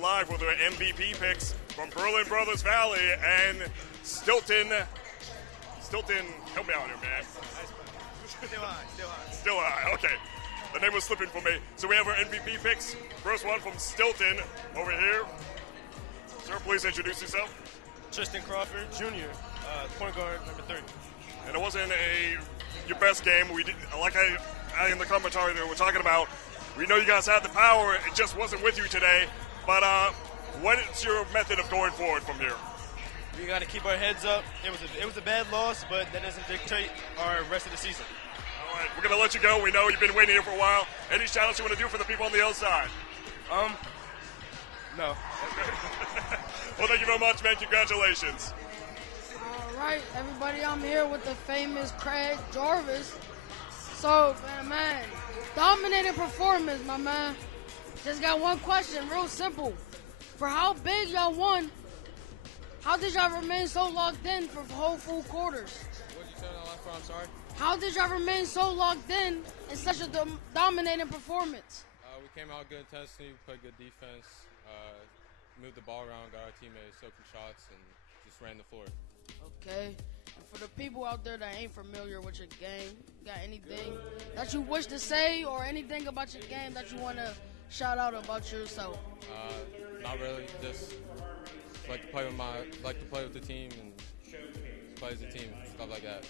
Live with their MVP picks from Berlin Brothers Valley and Stilton. Stilton, help me out here, man. Still high, okay. The name was slipping for me. So we have our MVP picks. First one from Stilton over here. Sir, please introduce yourself. Tristan Crawford, Jr., point guard, number 3. And it wasn't your best game. We did, like I in the commentary that we're talking about, we know you guys had the power. It just wasn't with you today. But what is your method of going forward from here? We got to keep our heads up. It was a bad loss, but that doesn't dictate our rest of the season. All right, we're going to let you go. We know you've been waiting here for a while. Any shout-outs you want to do for the people on the other side? No. Well, thank you very much, man. Congratulations. All right, everybody, I'm here with the famous Craig Jarvis. So, man, dominating performance, my man. Just got one question, real simple. For how big y'all won, how did y'all remain so locked in for whole full quarters? What did you say on the last part? I'm sorry? How did y'all remain so locked in such a dominating performance? We came out good intensity, played good defense, moved the ball around, got our teammates open shots, and just ran the floor. Okay. And for the people out there that ain't familiar with your game, got anything that you wish to say or anything about your game that you want to shout out about yourself? Not really. Just like to play with the team and just play as a team, stuff like that.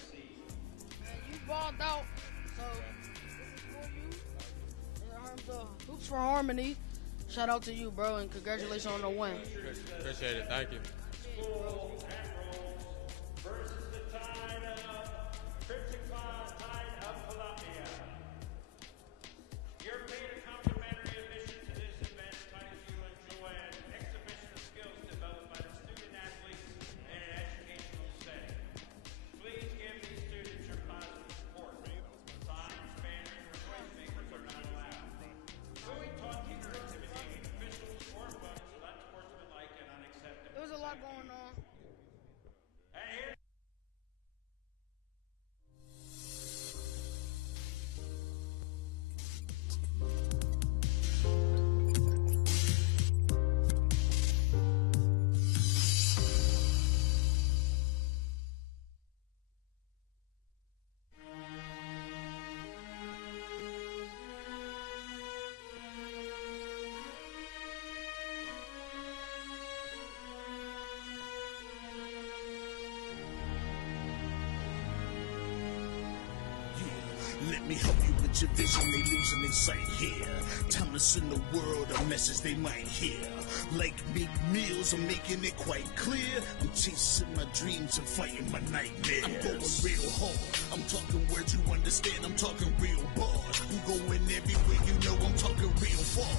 You balled out, so this is for you. In terms of Hoops for Harmony, shout out to you, bro, and congratulations on the win. Appreciate it. Thank you. There's a lot going on. Let me help you with your vision, they losing their sight here. Time to send the world a message they might hear. Like Meek Mills, I'm making it quite clear. I'm chasing my dreams and fighting my nightmares. I'm going real hard, I'm talking words you understand. I'm talking real bars, I'm going everywhere you know. I'm talking real far.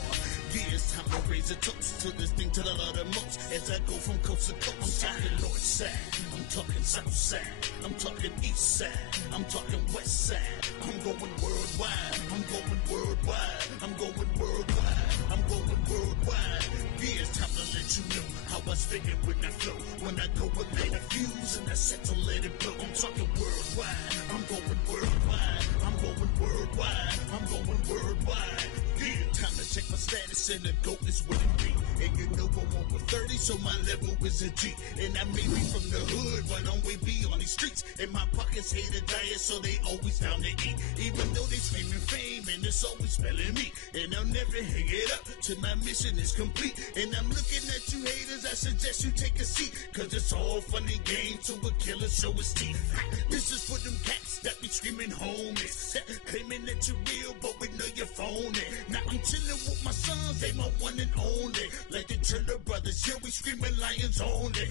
Yeah, it's time to raise a toast to this thing to the Lord the most. As I go from coast to coast, I'm talking north side, I'm talking south side, I'm talking east side, I'm talking west side. I'm going worldwide, I'm going worldwide, I'm going worldwide, I'm going worldwide. Yeah, it's time to let you know how I figure when I flow. When I go and light a fuse and I set to let it blow. I'm talking worldwide, I'm going worldwide, I'm going worldwide, I'm going worldwide. Yeah, time to check my status and the GOAT is what it be. And you know I'm over 30, so my level is a G. And I may be from the hood, but don't we be on these streets? And my pockets hate a diet, so they always down to eat. Even though they screaming fame, and it's always spelling me. And I'll never hang it up till my mission is complete. And I'm looking at you haters, I suggest you take a seat. Cause it's all funny game to a killer show his teeth. This is for them cats that be screaming homies. Claiming that you're real, but we know you're phony. Now I'm chilling with my sons, they my one and only. Like the Turner brothers, yeah, we screaming lions only.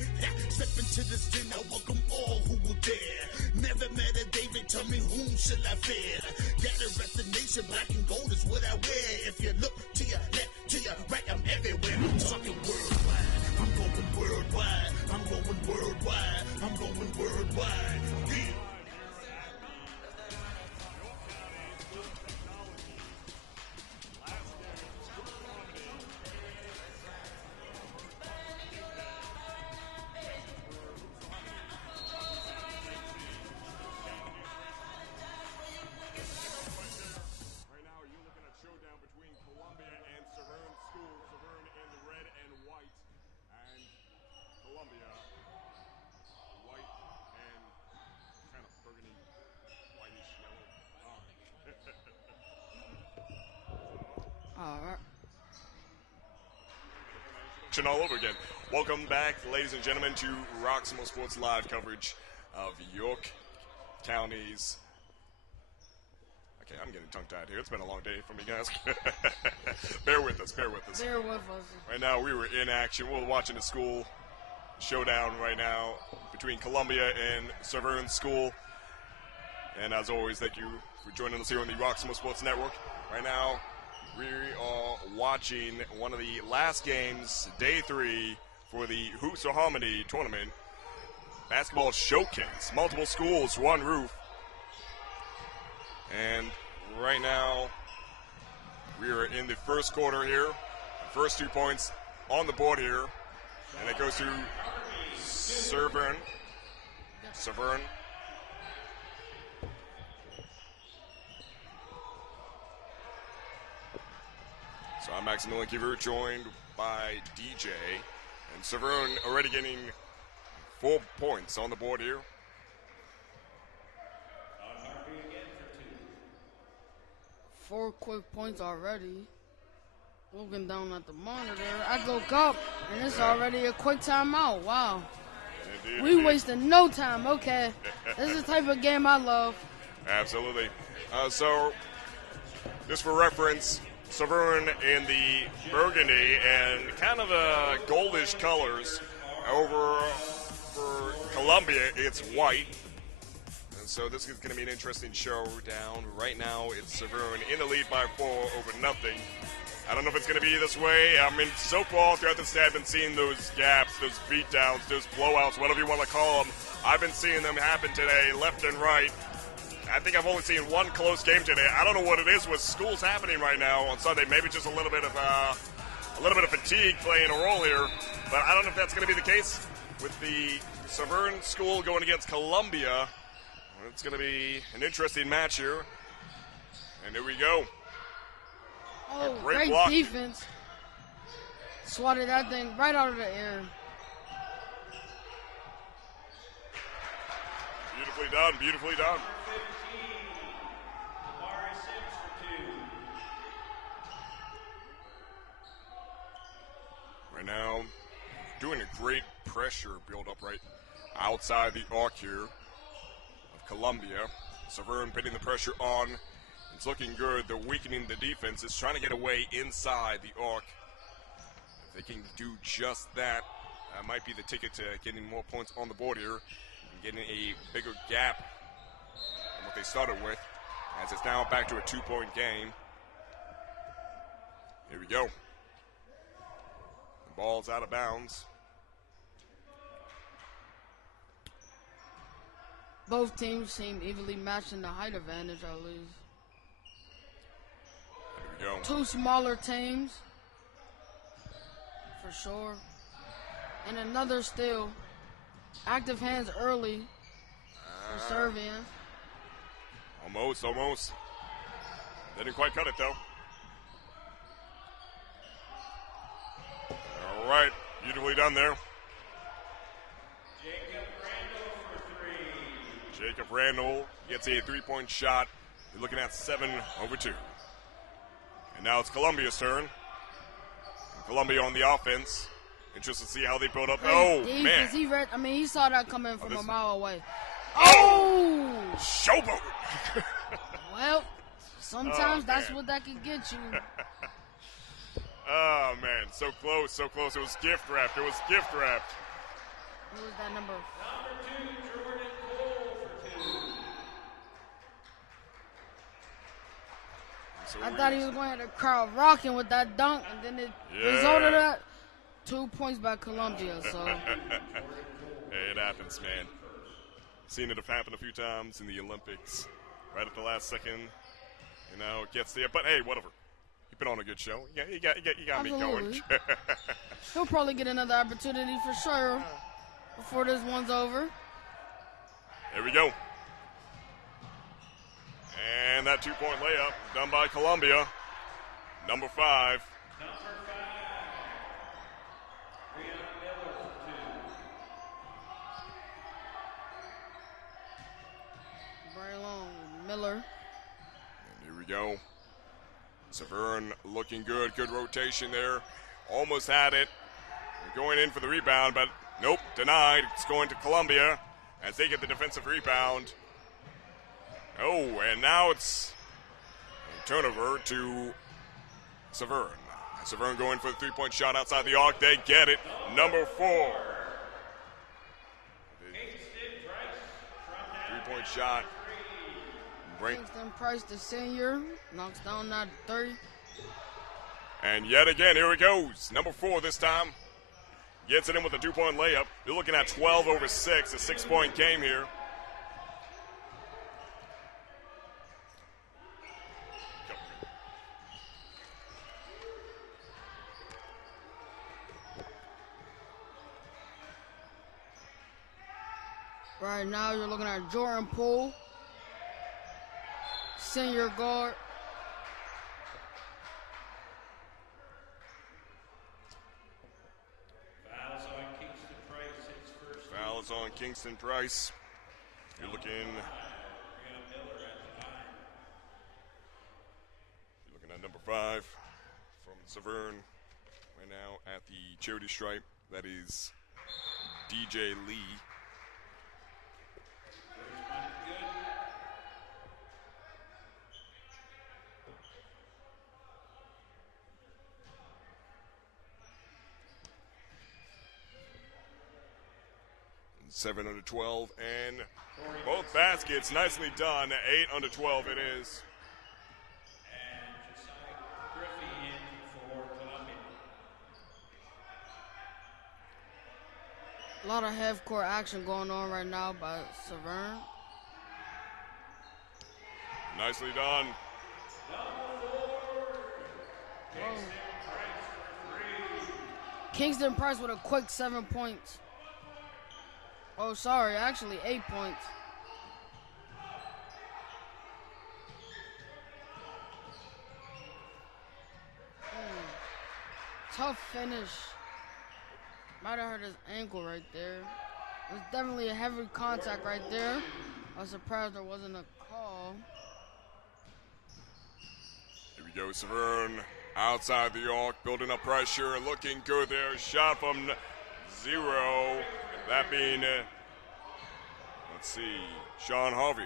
Step into this den, I welcome all who will dare. Never met a David, tell me whom shall I fear? Gotta rep the nation, black and gold is what I wear. If you look to your left, to your right, I'm everywhere. I'm talking worldwide, I'm going worldwide, I'm going worldwide, I'm going worldwide. Yeah. Right now, you're looking at a showdown between Columbia and Severn School. Severn in the red and All right. All over again. Welcome back, ladies and gentlemen, to Roxamore Sports live coverage of York County's. Okay, I'm getting tongue-tied here. It's been a long day for me, guys. Bear with us. Bear with us. Right now, we were in action. We're watching the school showdown right now between Columbia and Severn School. And as always, thank you for joining us here on the Roxamore Sports Network. Right now, we are watching one of the last games, day 3, for the Hoops for Harmony tournament. Basketball showcase. Multiple schools, one roof. And right now, we are in the first quarter here. First 2 points on the board here. And it goes to Severn. So I'm Maximilian Kiever, joined by DJ. And Severn already getting 4 points on the board here. 4 quick points already. Looking down at the monitor, I look up, and it's already a quick timeout. Wow. We wasted no time. Okay. This is the type of game I love. Absolutely. So, just for reference, Severn in the burgundy and kind of goldish colors. Over for Columbia, it's white. And so this is going to be an interesting showdown. Right now, it's Severn in the lead by 4 over nothing. I don't know if it's going to be this way. I mean, so far throughout this day, I've been seeing those gaps, those beatdowns, those blowouts, whatever you want to call them. I've been seeing them happen today, left and right. I think I've only seen one close game today. I don't know what it is with schools happening right now on Sunday. Maybe just a little bit of fatigue playing a role here. But I don't know if that's going to be the case with the Severn school going against Columbia. It's going to be an interesting match here. And here we go. Oh, great block. Defense. Swatted that thing right out of the air. Beautifully done. Right now, doing a great pressure build-up right outside the arc here of Columbia. Severn putting the pressure on. It's looking good. They're weakening the defense. It's trying to get away inside the arc. If they can do just that, that might be the ticket to getting more points on the board here and getting a bigger gap than what they started with, as it's now back to a 2-point game. Here we go. The ball's out of bounds. Both teams seem evenly matched in the height advantage, at least. Here we go. 2 smaller teams, for sure. And another steal. Active hands early for serving. Almost. They didn't quite cut it, though. All right. Beautifully done there. Jacob Randall gets a 3-point shot. You're looking at 7 over 2. And now it's Columbia's turn. And Columbia on the offense. Interested to see how they build up. Oh, man. He saw that coming from a mile away. Oh! Showboat! Well, sometimes that's what that can get you. Oh, man. So close. It was gift wrapped. Who was that number? So I thought he was going to the crowd rocking with that dunk, and then it resulted in 2 points by Columbia. So hey, it happens, man. Seen it have happened a few times in the Olympics. Right at the last second, it gets there. But hey, whatever. You put on a good show. Yeah, you got me going. He'll probably get another opportunity for sure before this one's over. There we go. And that 2-point layup done by Columbia. Number 5. Very long. Miller. And here we go. Severn looking good. Good rotation there. Almost had it. They're going in for the rebound, but nope, denied. It's going to Columbia as they get the defensive rebound. Oh, and now it's a turnover to Severn. Severn going for the three-point shot outside the arc. They get it. Number 4. Three-point shot. Kingston Price, the senior, knocks down that 3. And yet again, here it goes. Number 4 this time. Gets it in with a 2-point layup. You're looking at 12 over 6, a 6-point game here. Right now, you're looking at Jordan Poole, senior guard. Fouls on Kingston Price. You're looking at number 5 from Severn right now at the charity stripe. That is DJ Lee. Seven under 12, and both baskets nicely done. 8 under 12 it is. A lot of half-court action going on right now by Severn. Nicely done. Oh. Kingston Price with a quick 7 points. Oh, sorry, actually 8 points. Tough finish. Might have hurt his ankle right there. It was definitely a heavy contact right there. I was surprised there wasn't a call. Here we go, Severn outside the arc, building up pressure, looking good there. Shot from 0. That being, let's see, Sean Harvey.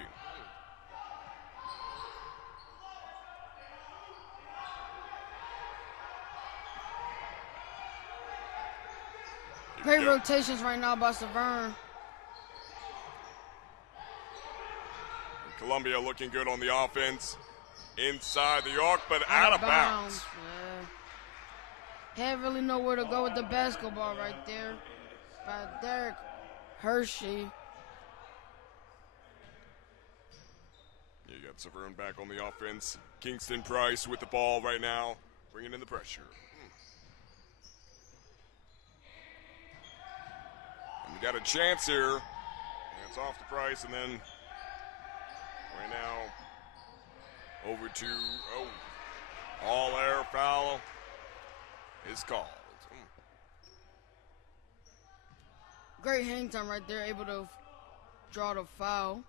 Great rotations right now by Severn. Columbia looking good on the offense. Inside the arc, but out of bounds. Yeah. Can't really know where to go with the basketball right there. By Derek Hershey. You got Severn back on the offense. Kingston Price with the ball right now, bringing in the pressure. And you got a chance here. And it's off the Price, and then right now over to, all air foul is called. Great hang time right there, able to draw the foul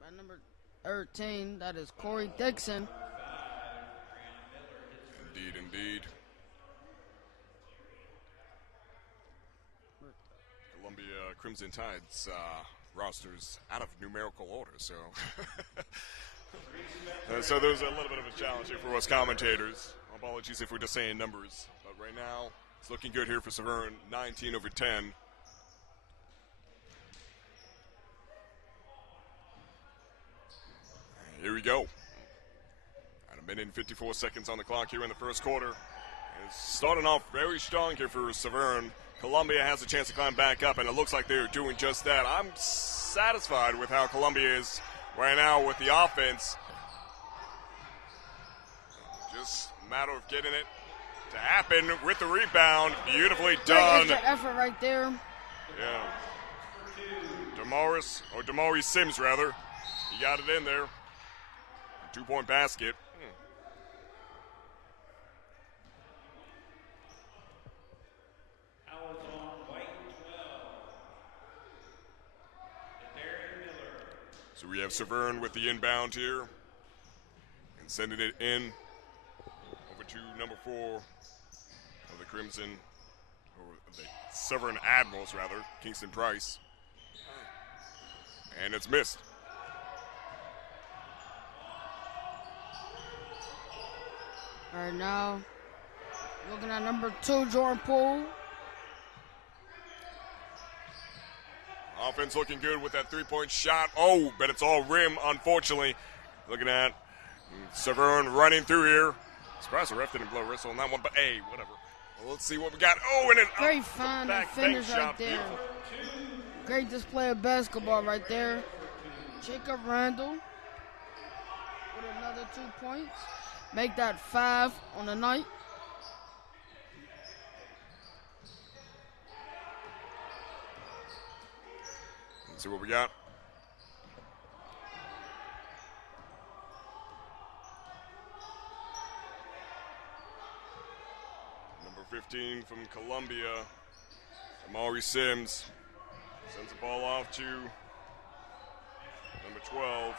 by number 13. That is Corey Dixon. Indeed. Columbia Crimson Tide's roster's out of numerical order, so so there's a little bit of a challenge here for us commentators. Apologies if we're just saying numbers, but right now it's looking good here for Severn. 19 over 10. Here we go. At a minute and 54 seconds on the clock here in the first quarter. It's starting off very strong here for Severn. Columbia has a chance to climb back up, and it looks like they're doing just that. I'm satisfied with how Columbia is right now with the offense. Just a matter of getting it to happen with the rebound. Beautifully done. Great extra effort right there. Yeah. Damari Sims, rather. He got it in there. 2-point basket. So we have Severn with the inbound here and sending it in. to number 4 of the Crimson, or the Severn Admirals, rather, Kingston Price. And it's missed. All right, now, looking at number 2, Jordan Poole. Offense looking good with that three-point shot. Oh, but it's all rim, unfortunately. Looking at Severn running through here. Surprised the ref didn't blow whistle on that one, but hey, whatever. Well, let's see what we got. Oh, and it Very fine finish right there. Beautiful. Great display of basketball right there. Jacob Randall with another 2 points. Make that 5 on the night. Let's see what we got. Number 15 from Columbia, Amari Sims, sends the ball off to number 12,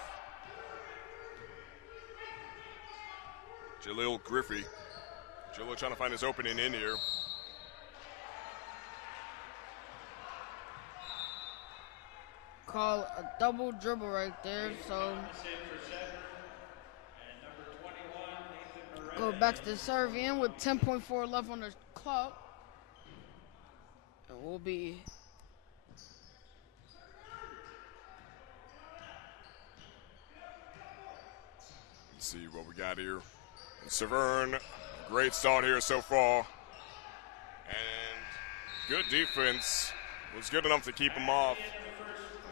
Jaleel Griffey. Jaleel trying to find his opening in here. Call a double dribble right there, so go back to the serve in with 10.4 left on the clock. And we'll be let's see what we got here. Severn, great start here so far. And good defense. Was good enough to keep them off.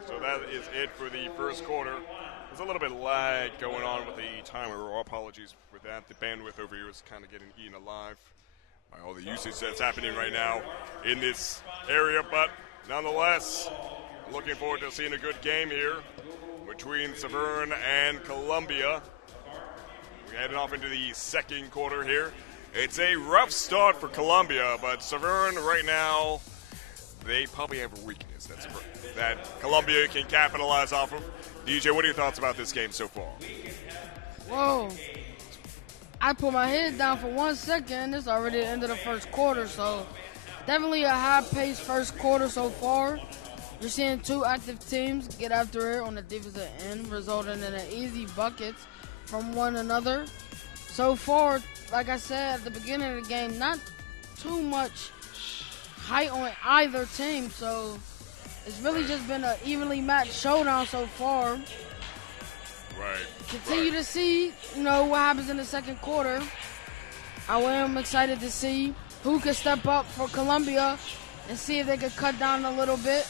So that is it for the first quarter. There's a little bit of lag going on with the timer. Our apologies for that. The bandwidth over here is kind of getting eaten alive by all the usage that's happening right now in this area. But nonetheless, looking forward to seeing a good game here between Severn and Columbia. We're heading off into the second quarter here. It's a rough start for Columbia, but Severn right now, they probably have a weakness that Columbia can capitalize off of. DJ, what are your thoughts about this game so far? whoa. I put my head down for 1 second. It's already the end of the first quarter, so definitely a high-paced first quarter so far. You're seeing 2 active teams get after it on the defensive end, resulting in an easy buckets from one another. So far, like I said at the beginning of the game, not too much height on either team, so it's really just been an evenly matched showdown so far. Right. Continue to see, what happens in the second quarter. I am excited to see who can step up for Columbia and see if they can cut down a little bit.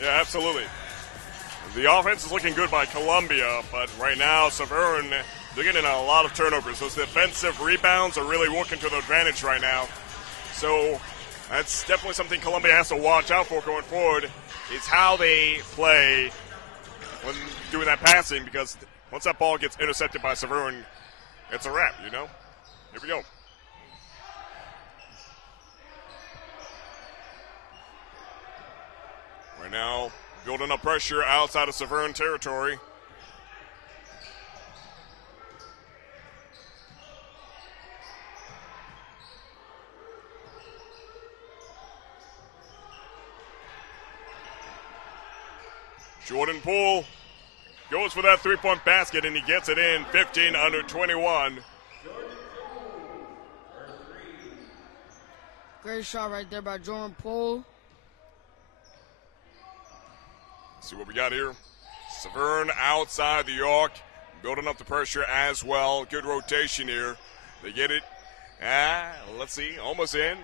Yeah, absolutely. The offense is looking good by Columbia, but right now, Severn, they're getting a lot of turnovers. Those defensive rebounds are really working to their advantage right now. So that's definitely something Columbia has to watch out for going forward, is how they play when doing that passing, because once that ball gets intercepted by Severn, it's a wrap, Here we go. Right now, building up pressure outside of Severn territory. Jordan Poole goes for that three-point basket, and he gets it in, 15 under 21. Great shot right there by Jordan Poole. See what we got here. Severn outside the arc, building up the pressure as well. Good rotation here. They get it. Let's see, almost in. They're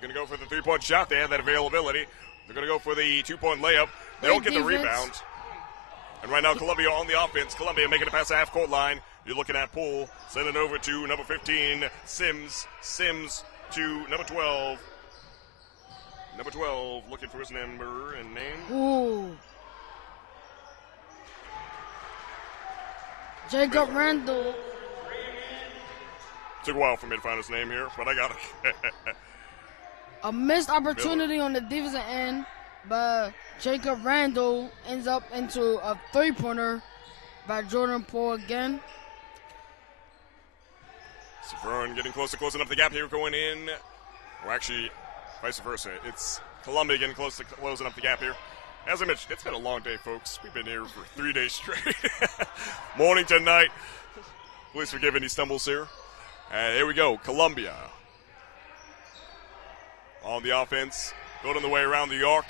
going to go for the three-point shot. They have that availability. They're going to go for the two-point layup. They don't get the rebound. And right now, Columbia on the offense. Columbia making it past the half-court line. You're looking at Poole. Send it over to number 15, Sims. Sims to number 12. Number 12, looking for his number and name. Ooh. Jacob Randall. Took a while for me to find his name here, but I got it. A missed opportunity on the defensive end, but Jacob Randall ends up into a three-pointer by Jordan Poole again. Severn getting closing up the gap here going in. Or actually, vice versa. It's Columbia getting close to closing up the gap here. As I mentioned, it's been a long day, folks. We've been here for 3 days straight. Morning to night. Please forgive any stumbles here. And here we go. Columbia on the offense. Building the way around the arc.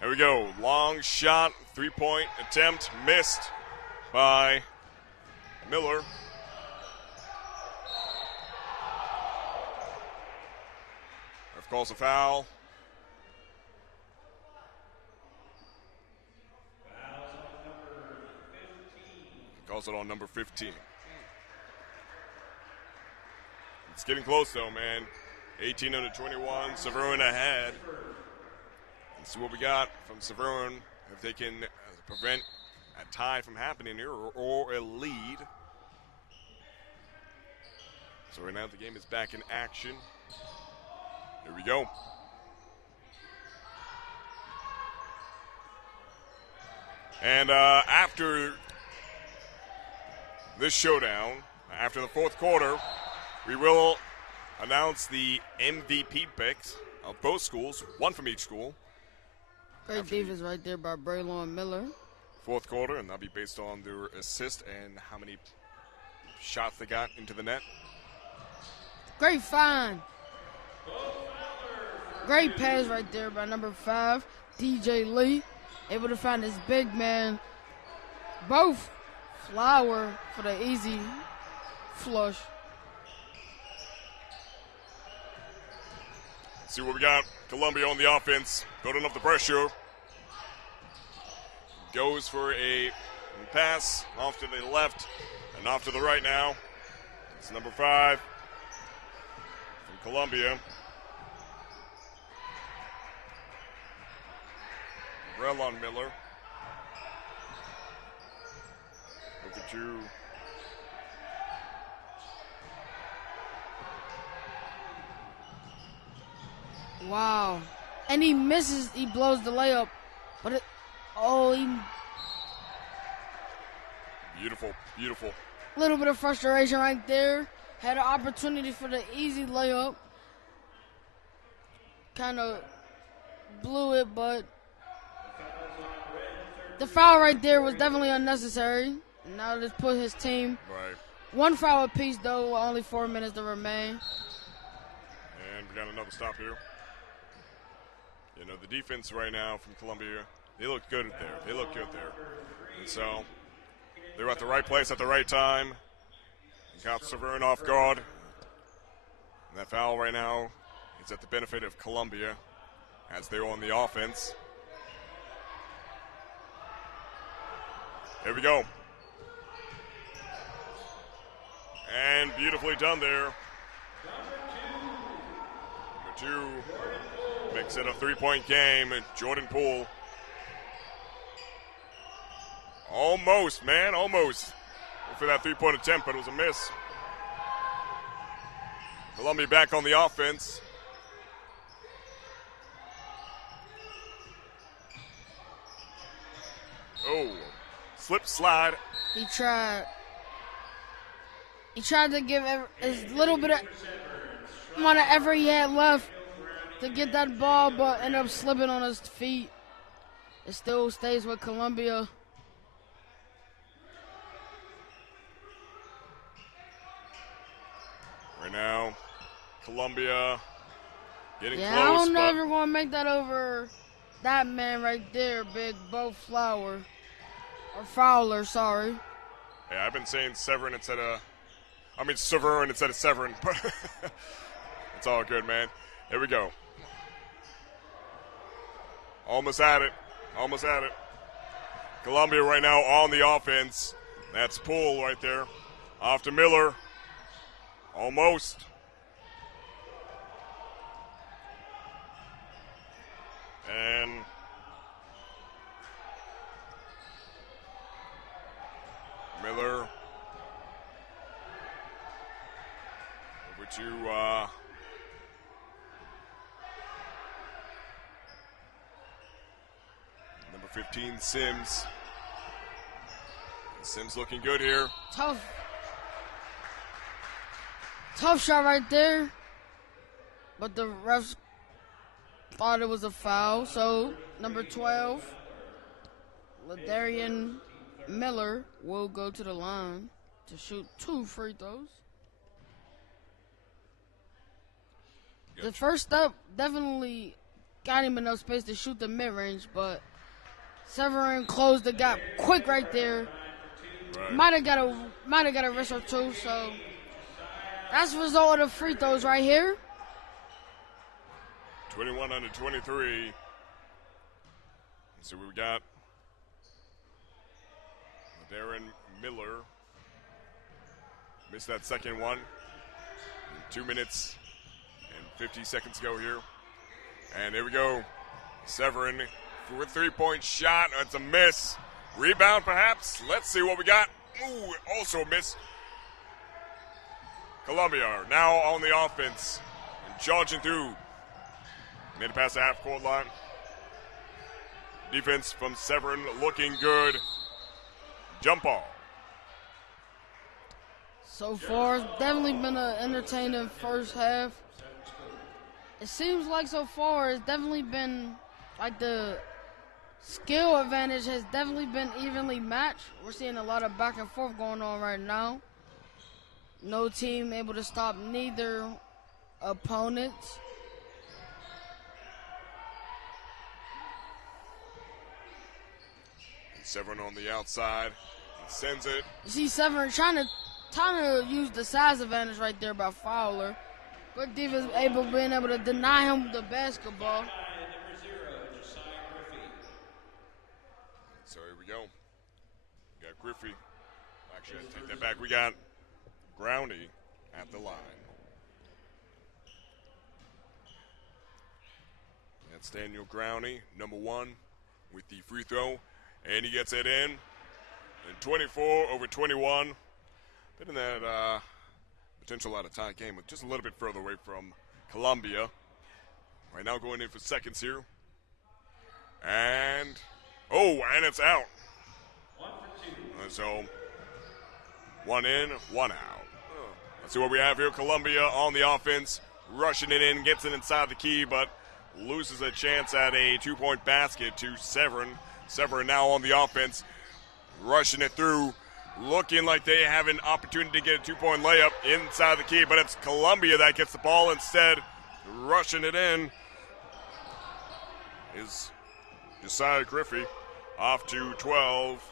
Here we go. Long shot. 3-point attempt. Missed by Miller. Ref calls a foul. Calls it on number 15. It's getting close, though, man. 18-21. Severn ahead. Let's see what we got from Severn. If they can prevent a tie from happening here or a lead. So right now the game is back in action. Here we go. And after this showdown, after the fourth quarter, we will announce the MVP picks of both schools, one from each school. Great defense right there by Braylon Miller. Fourth quarter, and that'll be based on their assist and how many shots they got into the net. Great find. Great pass right there by number 5, DJ Lee. Able to find his big man, both Flower for the easy flush. See what we got. Columbia on the offense, building up the pressure. Goes for a pass off to the left and off to the right now. It's number 5 from Columbia. Braylon Miller. Look at you. Wow. And he misses, he blows the layup. But he Beautiful, beautiful. little bit of frustration right there. Had an opportunity for the easy layup. Kind of blew it, but the foul right there was definitely unnecessary. Now let's put his team. Right. One foul apiece, though, with only 4 minutes to remain. And we got another stop here. You know, the defense right now from Columbia, they look good there. They look good there. And so they're at the right place at the right time. Got Severn off guard. And that foul right now is at the benefit of Columbia as they're on the offense. Here we go. And beautifully done there. Number 2 makes it a 3-point game. And Jordan Poole. Almost, man, almost. For that 3-point attempt, but it was a miss. Columbia back on the offense. Oh, slip slide. He tried to give as little bit of amount of effort he had left to get that ball, but ended up slipping on his feet. It still stays with Columbia. Right now, Columbia getting close. I don't know if you're going to make that over that man right there, Big Bo Flower. Or Fowler, sorry. Yeah, I've been saying Severn instead of Severn, but it's all good, man. Here we go. Almost at it. Almost at it. Columbia right now on the offense. That's Poole right there. Off to Miller. Almost. And Miller over to number 15, Sims. Sims looking good here. Tough. Tough shot right there. But the refs thought it was a foul. So, number 12, Ladarian Miller will go to the line to shoot 2 free throws. The first step definitely got him enough space to shoot the mid-range, but Severn closed the gap quick right there. Right. Might have got a wrist or two, so that's the result of the free throws right here. 21 under 23. Let's see what we got. Darren Miller missed that second one. 2 minutes and 50 seconds to go here. And there we go. Severn for a three-point shot. That's a miss. Rebound, perhaps. Let's see what we got. Ooh, also a miss. Columbia now on the offense. And charging through. Made it past the half-court line. Defense from Severn looking good. Jump ball. So far, it's definitely been an entertaining first half. It seems like so far it's definitely been like the skill advantage has definitely been evenly matched. We're seeing a lot of back and forth going on right now. No team able to stop neither opponent. Severn on the outside. He sends it. You see Severn trying to use the size advantage right there by Fowler. But defense being able to deny him the basketball. So here we go. We got Griffey. Actually, I take that back. We got Groundy at the line. That's Daniel Groundy, number 1, with the free throw. And he gets it in. And 24 over 21. Been in that potential out-of-time game, but just a little bit further away from Columbia. Right now going in for seconds here. And, and it's out. So, 1 in, 1 out. Let's see what we have here. Columbia on the offense, rushing it in, gets it inside the key, but loses a chance at a 2-point basket to Severn. Severn now on the offense, rushing it through, looking like they have an opportunity to get a 2-point layup inside the key, but it's Columbia that gets the ball instead. Rushing it in is Josiah Griffey, off to 12.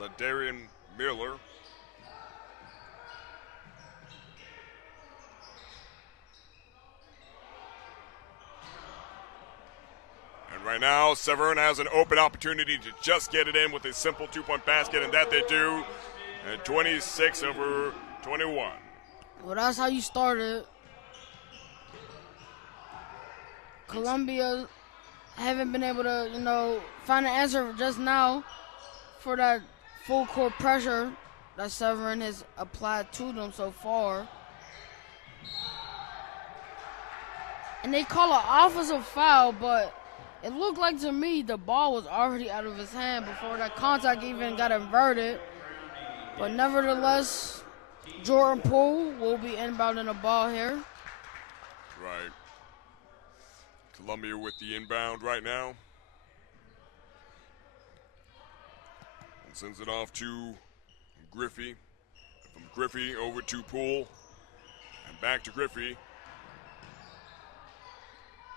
Ladarian Miller. And right now, Severn has an open opportunity to just get it in with a simple 2-point basket, and that they do. And 26 over 21. Well, that's how you started. Columbia haven't been able to, find an answer just now for that full court pressure that Severn has applied to them so far. And they call an offensive foul, but it looked like to me the ball was already out of his hand before that contact even got inverted. But nevertheless, Jordan Poole will be inbounding the ball here. Right. Columbia with the inbound right now. And sends it off to Griffey. From Griffey over to Poole. And back to Griffey.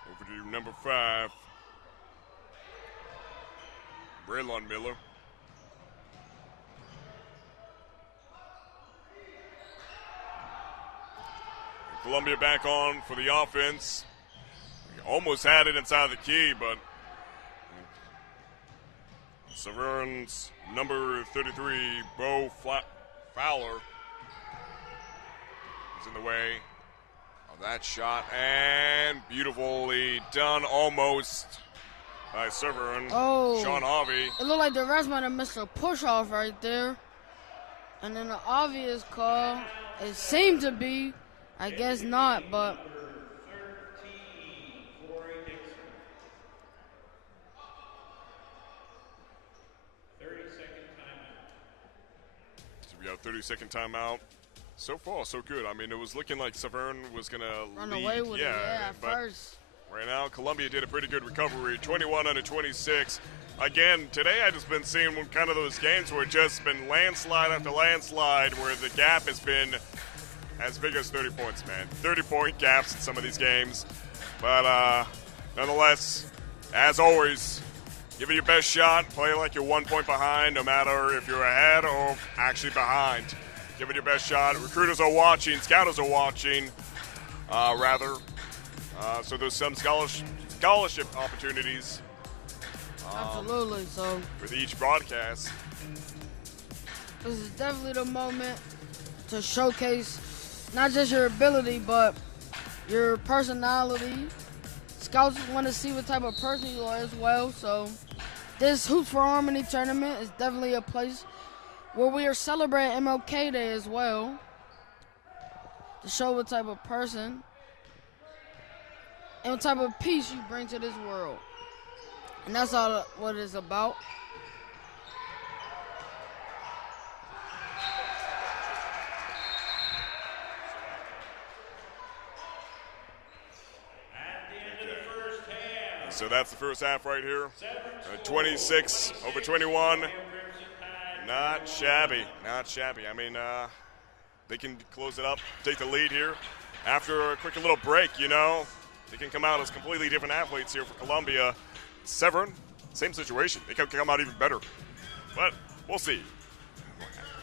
Over to number 5. Braylon Miller. And Columbia back on for the offense. Almost had it inside the key, but Severn's number 33, Bo Fowler, is in the way of that shot. And beautifully done almost by Severn. Sean Harvey. It looked like the refs might have missed a push-off right there. And then the obvious call, it seemed to be, I guess not, but so we got a 30-second timeout. So far, so good. I mean, it was looking like Severn was going to Run lead. away with it, yeah, at but first. right now, Columbia did a pretty good recovery, 21-26. Again, today I've just been seeing kind of those games where it's just been landslide after landslide, where the gap has been as big as 30 points, man. 30-point gaps in some of these games. But nonetheless, as always, give it your best shot. Play like you're 1 point behind, no matter if you're ahead or actually behind. Give it your best shot. Recruiters are watching. Scouters are watching, rather. So there's some scholarship opportunities. Absolutely. So With each broadcast. this is definitely the moment to showcase not just your ability, but your personality. Scouts want to see what type of person you are as well. So this Hoops for Harmony tournament is definitely a place where we are celebrating MLK Day as well, to show what type of person and what type of peace you bring to this world. And that's all what it's about. So that's the first half right here. 26-21. Not shabby. Not shabby. I mean, they can close it up, take the lead here. After a quick little break, you know, they can come out as completely different athletes here for Columbia. Severn, same situation. They can come out even better. But we'll see.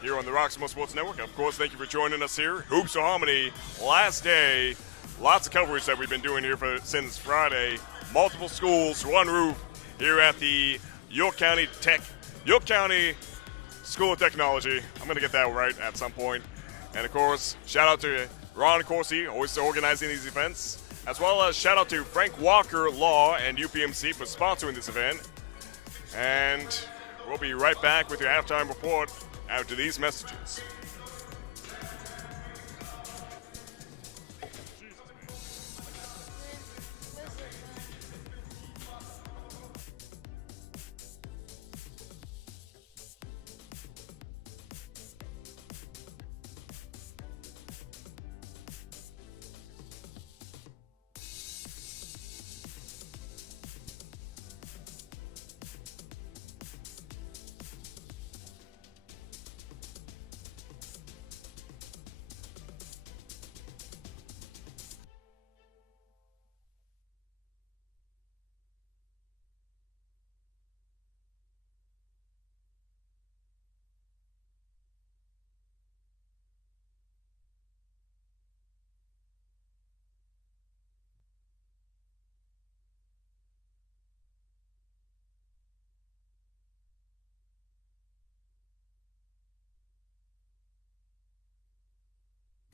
Here on the Roxamore Sports Network, of course, thank you for joining us here. Hoops for Harmony, last day. Lots of coverage that we've been doing here since Friday. Multiple schools, one roof here at the York County School of Technology. I'm going to get that right at some point. And, of course, shout out to Ron Corsi, always organizing these events, as well as shout out to Frank Walker Law and UPMC for sponsoring this event. And we'll be right back with your halftime report after these messages.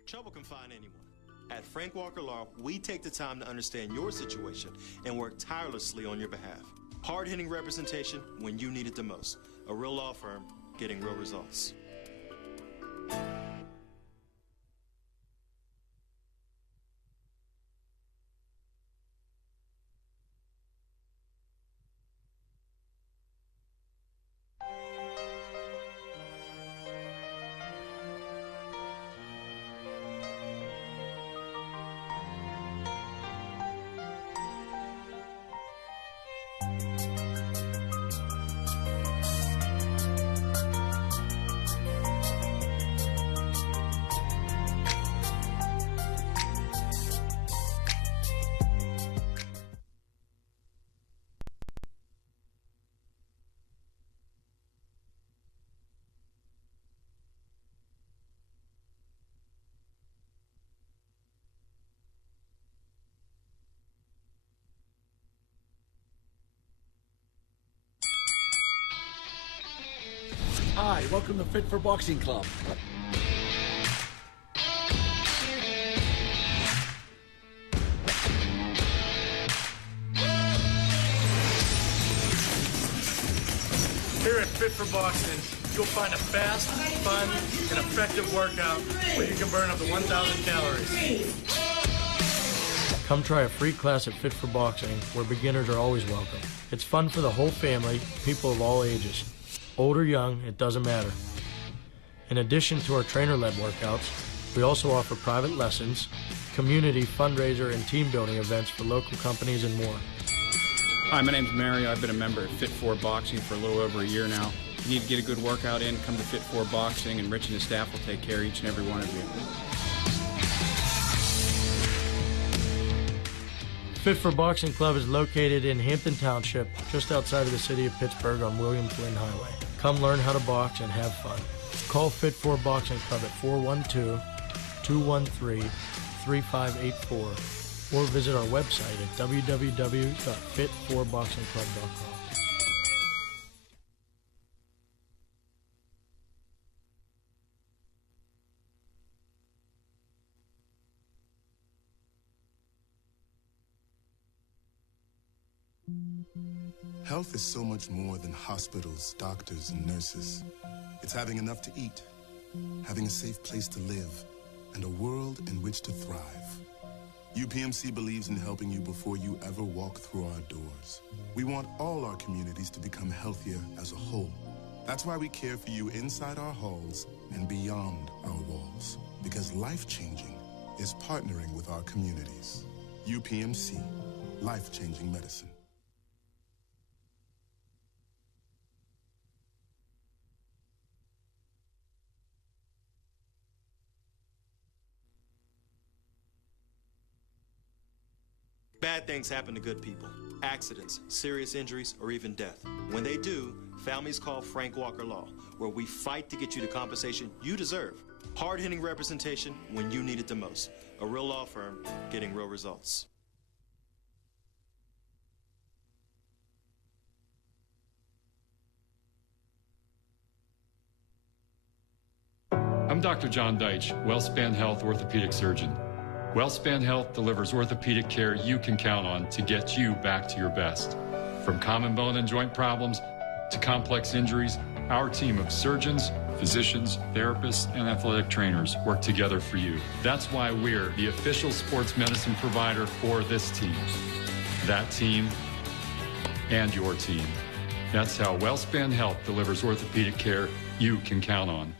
Trouble can find anyone. At Frank Walker Law, we take the time to understand your situation and work tirelessly on your behalf. Hard-hitting representation when you need it the most. A real law firm getting real results. Hi, welcome to Fit for Boxing Club. Here at Fit for Boxing, you'll find a fast, fun, and effective workout where you can burn up to 1,000 calories. Come try a free class at Fit for Boxing, where beginners are always welcome. It's fun for the whole family, people of all ages. Old or young, it doesn't matter. In addition to our trainer-led workouts, We also offer private lessons, community fundraiser and team building events for local companies and more. Hi, my name's Mario. I've been a member of Fit4 Boxing for a little over a year now. If you need to get a good workout in, come to Fit4 Boxing, and Rich and his staff will take care of each and every one of you. Fit for Boxing Club is located in Hampton Township, just outside of the city of Pittsburgh on William Flynn Highway. Come learn how to box and have fun. Call Fit for Boxing Club at 412-213-3584 or visit our website at www.fit4boxingclub.com. Health is so much more than hospitals, doctors, and nurses. It's having enough to eat, having a safe place to live, and a world in which to thrive. UPMC believes in helping you before you ever walk through our doors. We want all our communities to become healthier as a whole. That's why we care for you inside our halls and beyond our walls. Because life-changing is partnering with our communities. UPMC, life-changing medicine. Bad things happen to good people. Accidents, serious injuries, or even death. When they do, families call Frank Walker Law, where we fight to get you the compensation you deserve. Hard-hitting representation when you need it the most. A real law firm getting real results. I'm Dr. John Deitch, WellSpan Health orthopedic surgeon. WellSpan Health delivers orthopedic care you can count on to get you back to your best. From common bone and joint problems to complex injuries, our team of surgeons, physicians, therapists, and athletic trainers work together for you. That's why we're the official sports medicine provider for this team, that team, and your team. That's how WellSpan Health delivers orthopedic care you can count on.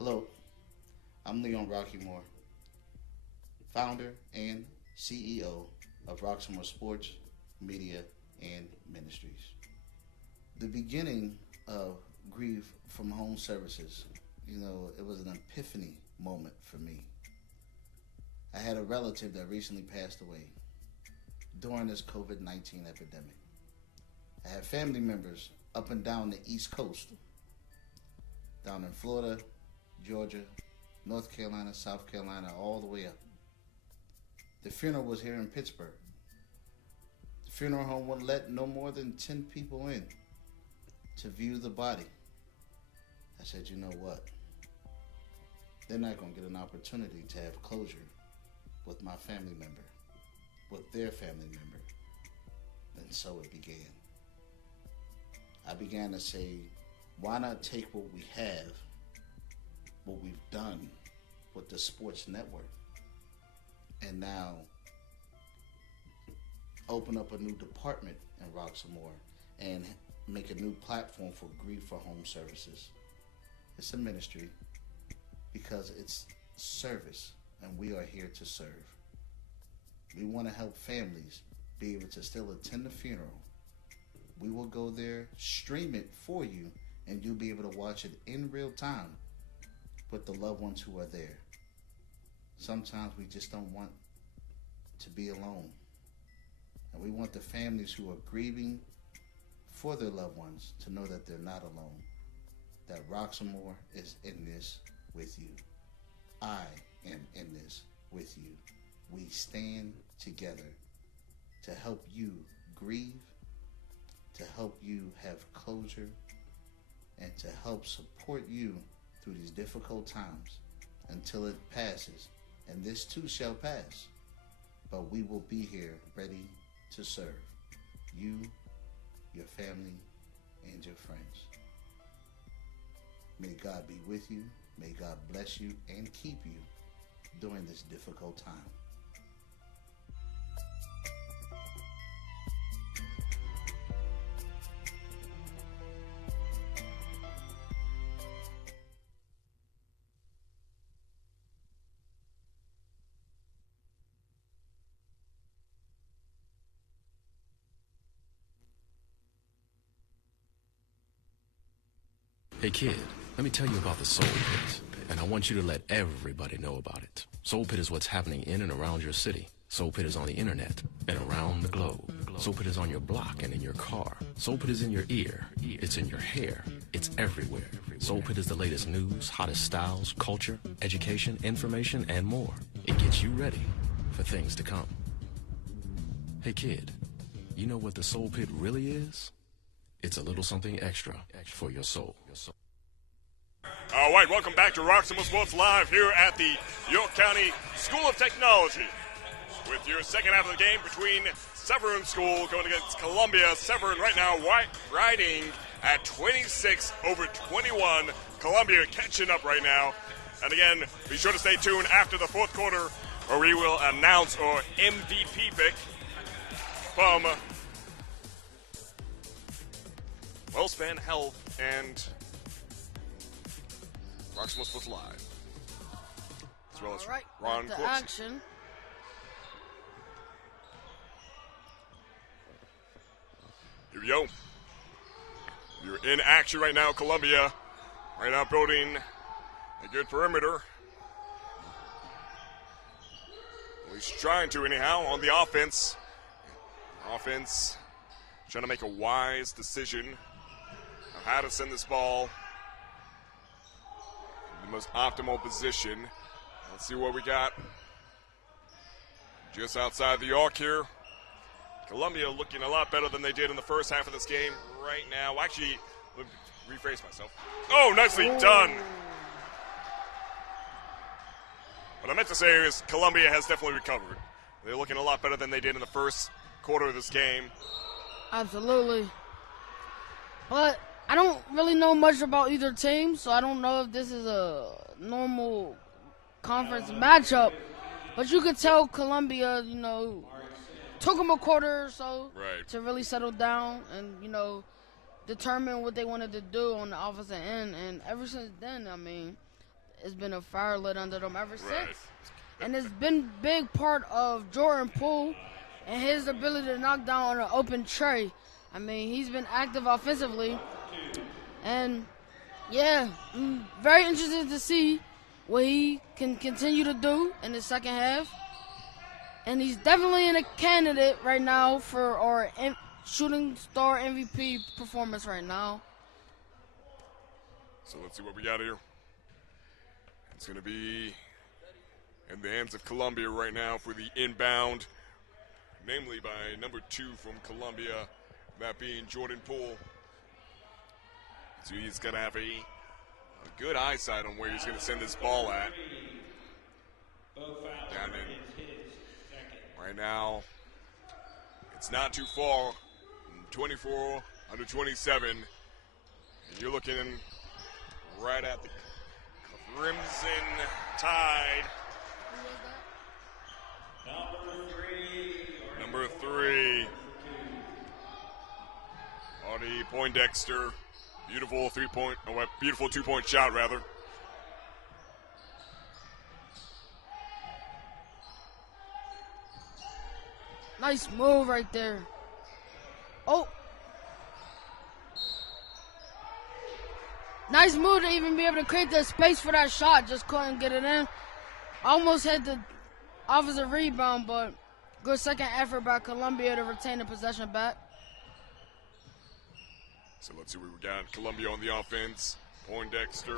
Hello, I'm Leon Roxamore, founder and CEO of Roxamore Sports, Media, and Ministries. The beginning of Grief from Home Services, it was an epiphany moment for me. I had a relative that recently passed away during this COVID-19 epidemic. I had family members up and down the East Coast, down in Florida, Georgia, North Carolina, South Carolina, all the way up. The funeral was here in Pittsburgh. The funeral home wouldn't let no more than 10 people in to view the body. I said, you know what? They're not going to get an opportunity to have closure with my family member, with their family member. And so it began. I began to say, why not take what we have, what we've done with the sports network, and now open up a new department in Roxamore and make a new platform for Grief for Home Services. It's a ministry because it's service, and we are here to serve. We want to help families be able to still attend the funeral. We will go there, stream it for you, and you'll be able to watch it in real time with the loved ones who are there. Sometimes we just don't want to be alone. And we want the families who are grieving for their loved ones to know that they're not alone, that Roxamore is in this with you. I am in this with you. We stand together to help you grieve, to help you have closure, and to help support you through these difficult times until it passes. And this too shall pass. But we will be here ready to serve you, your family, and your friends. May God be with you. May God bless you and keep you during this difficult time. Hey kid, let me tell you about the Soul Pit, and I want you to let everybody know about it. Soul Pit is what's happening in and around your city. Soul Pit is on the internet and around the globe. Soul Pit is on your block and in your car. Soul Pit is in your ear. It's in your hair. It's everywhere. Soul Pit is the latest news, hottest styles, culture, education, information, and more. It gets you ready for things to come. Hey kid, you know what the Soul Pit really is? It's a little something extra for your soul. All right, welcome back to Roxamore Sports Live here at the York County School of Technology with your second half of the game between Severn School going against Columbia. Severn right now riding at 26-21. Columbia catching up right now. And again, be sure to stay tuned after the fourth quarter where we will announce our MVP pick from WellSpan Health and Roxamore Sports Live, as well as Ron the Corsi. action. Here we go. You're in action right now, Columbia. Right now building a good perimeter. At least trying to anyhow on the offense. Offense trying to make a wise decision of how to send this ball in the most optimal position. Let's see what we got. Just outside the arc here. Columbia looking a lot better than they did in the first half of this game right now. Actually, let me rephrase myself. Oh, nicely done. What I meant to say is Columbia has definitely recovered. They're looking a lot better than they did in the first quarter of this game. Absolutely. But I don't really know much about either team, so I don't know if this is a normal conference matchup. But you could tell Columbia, took them a quarter or so to really settle down and, determine what they wanted to do on the offensive end. And ever since then, it's been a fire lit under them ever since. And it's been big part of Jordan Poole and his ability to knock down on an open tray. He's been active offensively. And, I'm very interested to see what he can continue to do in the second half. And he's definitely a candidate right now for our shooting star MVP performance right now. So let's see what we got here. It's going to be in the hands of Columbia right now for the inbound, namely by number 2 from Columbia, that being Jordan Poole. So he's going to have a good eyesight on where he's going to send this ball at. Down in right now, it's not too far. 24 under 27. And you're looking right at the Crimson Tide. Number 3. Audie Poindexter. Beautiful beautiful 2-point shot, rather. Nice move right there. Nice move to even be able to create the space for that shot. Just couldn't get it in. Almost had the offensive rebound, but good second effort by Columbia to retain the possession back. So let's see what we got. Columbia on the offense. Poindexter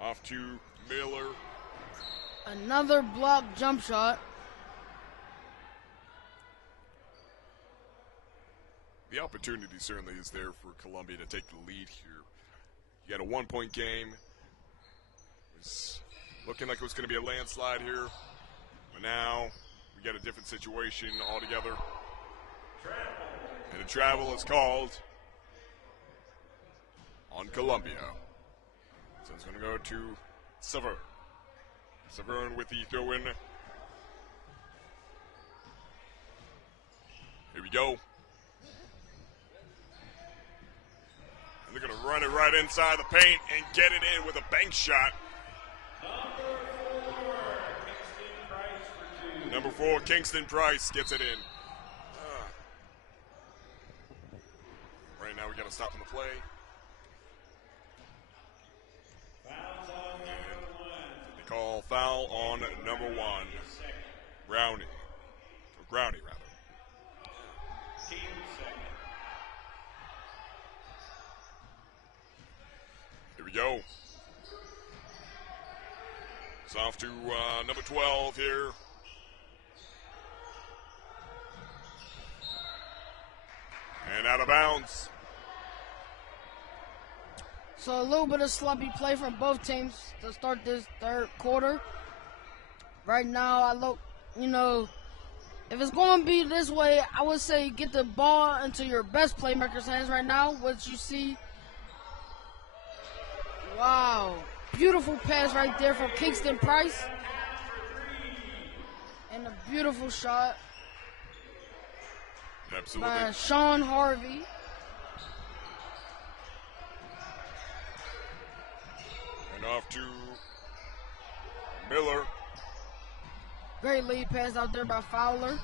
off to Miller. Another block jump shot. The opportunity certainly is there for Columbia to take the lead here. You got a 1-point game. It's looking like it was going to be a landslide here. But now we got a different situation altogether. And a travel is called on Columbia. So it's going to go to Severn. Severn with the throw-in. Here we go. And they're going to run it right inside the paint and get it in with a bank shot. Number 4, Kingston Price gets it in. Right now we got to stop on the play. They call foul on number 1, Brownie. Or Groundy, rather. Here we go. It's off to number 12 here. And out of bounds. So a little bit of sloppy play from both teams to start this third quarter. Right now, I look, if it's going to be this way, I would say get the ball into your best playmakers' hands right now. What you see, wow, beautiful pass right there from Kingston Price. And a beautiful shot. Absolutely. By Sean Harvey. And off to Miller. Great lead pass out there by Fowler.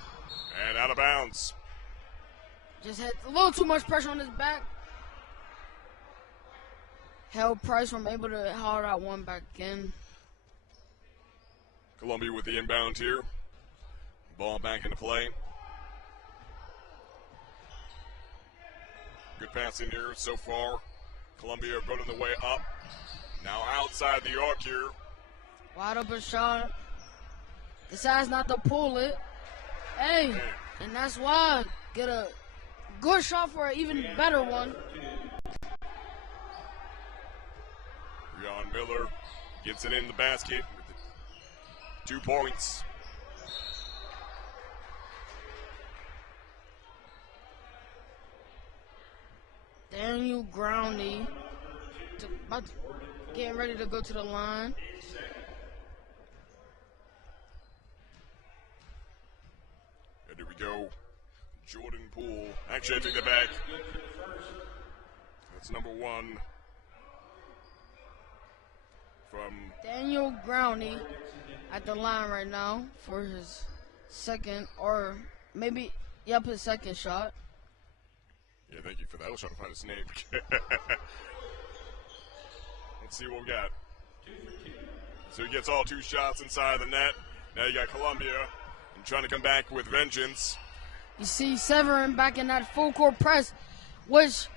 And out of bounds. Just had a little too much pressure on his back. Held Price from able to haul that one back in. Columbia with the inbound here. Ball back into play. Good passing here so far. Columbia running the way up. Now outside the arc here. Wide open shot. Decides not to pull it. Hey, and that's why. Get a good shot for an even better one. Rion Miller gets it in the basket with 2 points. Daniel Groundy getting ready to go to the line. And here we go. Jordan Poole. Actually, I take that back. That's number 1 from Daniel Groundy at the line right now for his second, or maybe, his second shot. Yeah, thank you for that. I was trying to find his name. Let's see what we got. So he gets all 2 shots inside the net. Now you got Columbia and trying to come back with vengeance. You see Severn back in that full court press, which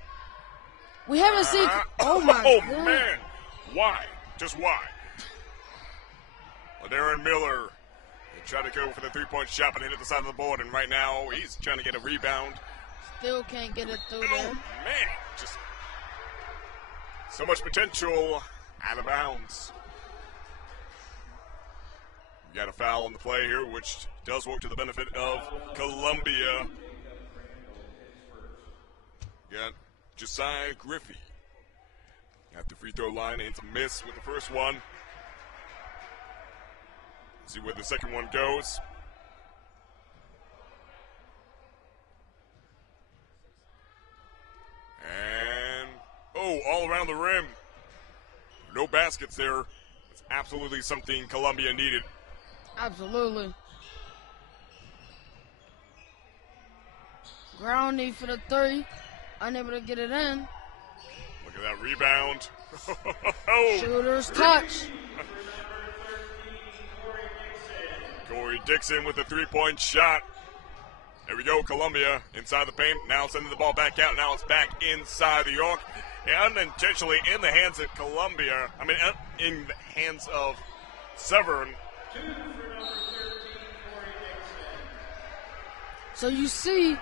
we haven't seen. Oh my God. Man, why? Just why? Ladarian Miller tried to go for the 3-point shot, but hit at the side of the board, and right now he's trying to get a rebound. Still can't get it through there. Man, just so much potential out of bounds. We got a foul on the play here, which does work to the benefit of Columbia. Got Josiah Griffey at the free throw line, and it's a miss with the first one. See where the second one goes. And, all around the rim. No baskets there. It's absolutely something Columbia needed. Absolutely. Groundy for the 3. Unable to get it in. Looking Look at that rebound. Shooter's touch. Corey Dixon with a three-point shot. There we go, Columbia inside the paint. Now sending the ball back out. Now it's back inside the arc. Unintentionally in the hands of Columbia. I mean, in the hands of Severn. So you see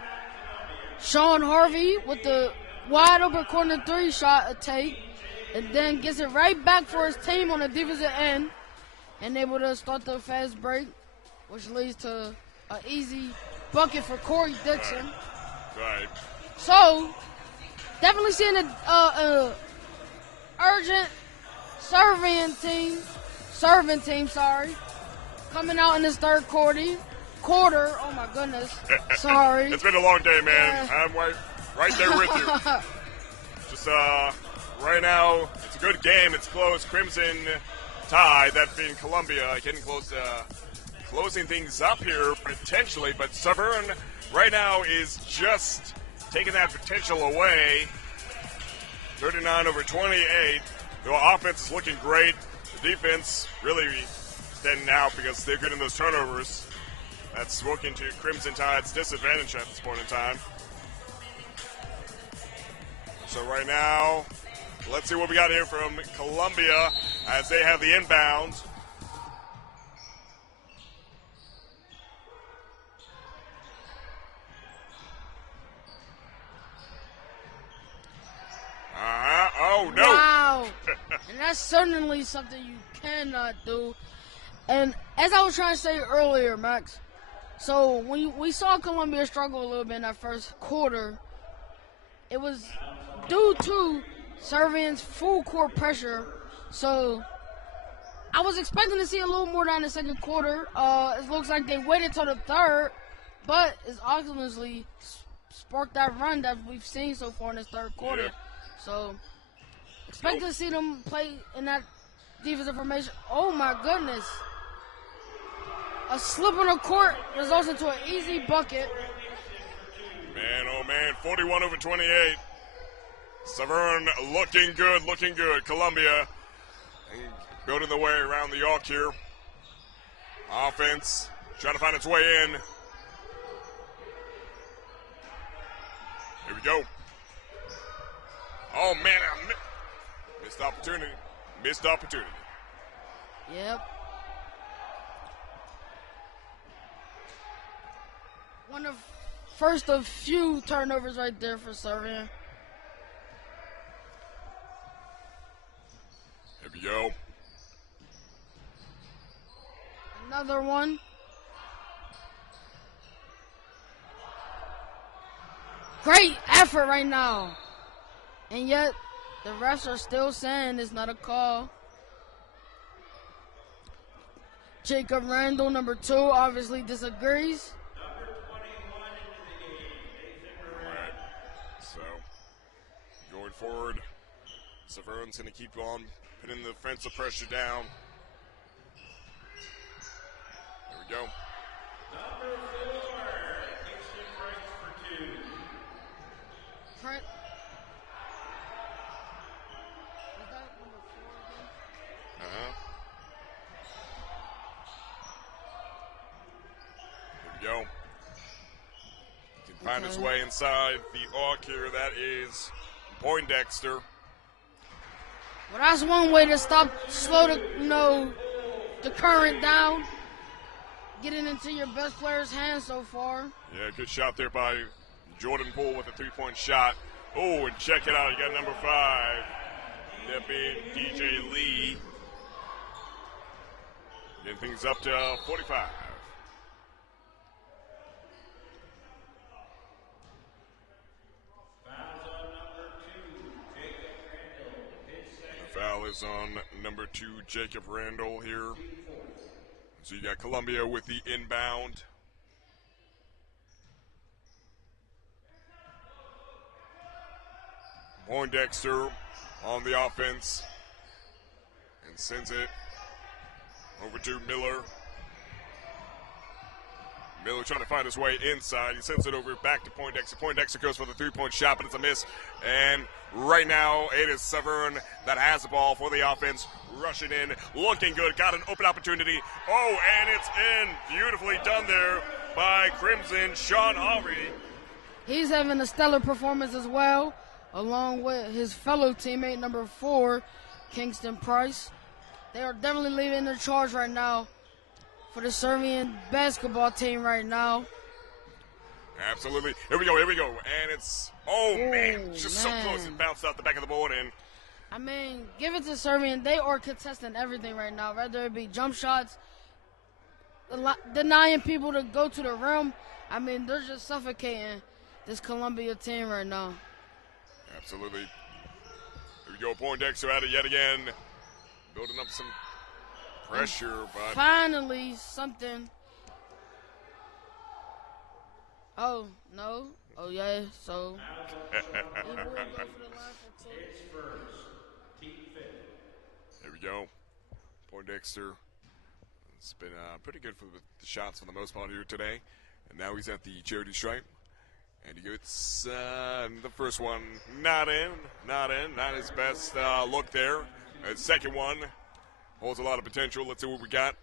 Sean Harvey with the wide open corner three shot take, and then gets it right back for his team on the defensive end, and able to start the fast break, which leads to an easy bucket for Corey Dixon. Right. So, definitely seeing a urgent serving team, coming out in this third quarter. Oh my goodness. Sorry. It's been a long day, man. I'm right there with you. Just right now, it's a good game. It's close. Crimson Tide, that being Columbia, getting close to closing things up here potentially. But Severn right now is just taking that potential away. 39-28. The offense is looking great. The defense really standing out because they're getting those turnovers. That's working to Crimson Tide's disadvantage at this point in time. So right now, let's see what we got here from Columbia as they have the inbound. Oh, no. Wow. And that's certainly something you cannot do. And as I was trying to say earlier, Max, so when we saw Columbia struggle a little bit in that first quarter, it was due to Severn's full court pressure. So I was expecting to see a little more down the second quarter. It looks like they waited till the third, but it's ultimately sparked that run that we've seen so far in this third quarter. Yeah. So expect to see them play in that defensive formation. Oh my goodness. A slip on the court results into an easy bucket. Man, oh man, 41-28. Severn looking good. Columbia building the way around the arc here. Offense trying to find its way in. Here we go. Oh man, missed opportunity. Yep. One of first of few turnovers right there for Severn. Here we go. Another one. Great effort right now. And yet, the refs are still saying it's not a call. Jacob Randall, number 2, obviously disagrees. So, going forward, Severn's going to keep on putting the defensive pressure down. There we go. Number 4, Dixon breaks for 2. Trent. Here we go. Can find his way inside the arc here. That is Poindexter. Well, that's one way to slow the current down. Getting into your best player's hands so far. Yeah, good shot there by Jordan Poole with a 3-point shot. Oh, and check it out. You got number 5. That being DJ Lee. Getting things up to 45. The foul is on number 2, Jacob Randall here. So you got Columbia with the inbound. Poindexter on the offense and sends it over to Miller. Miller trying to find his way inside. He sends it over back to Poindexter. Poindexter goes for the three-point shot, but it's a miss. And right now, it is Severn that has the ball for the offense. Rushing in, looking good. Got an open opportunity. Oh, and it's in. Beautifully done there by Crimson Sean Harvey. He's having a stellar performance as well, along with his fellow teammate, number 4, Kingston Price. They are definitely leading the charge right now for the Serbian basketball team right now. Absolutely. Here we go. And it's, man, just so close. It bounced out the back of the board. And I mean, give it to Serbian. They are contesting everything right now, whether it be jump shots, denying people to go to the rim. I mean, they're just suffocating this Columbia team right now. Absolutely. Here we go. Poindexter at it yet again. Building up some pressure. But finally, something. Oh, no. Oh, yeah. So. Here we go. Poindexter. It's been pretty good for the shots for the most part here today. And now he's at the charity stripe. And he gets the first one not in. Not his best look there. The second one holds a lot of potential. Let's see what we got.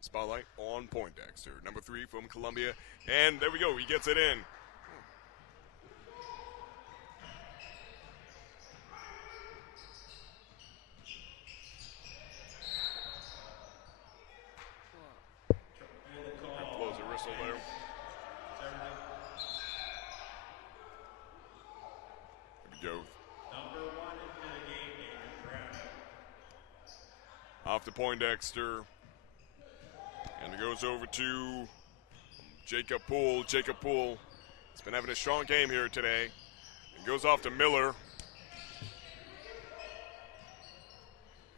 Spotlight on Poindexter, number 3 from Columbia. And there we go. He gets it in. Blows a whistle there. Here we go. Off to Poindexter. And it goes over to Jacob Poole. Jacob Poole has been having a strong game here today. It goes off to Miller.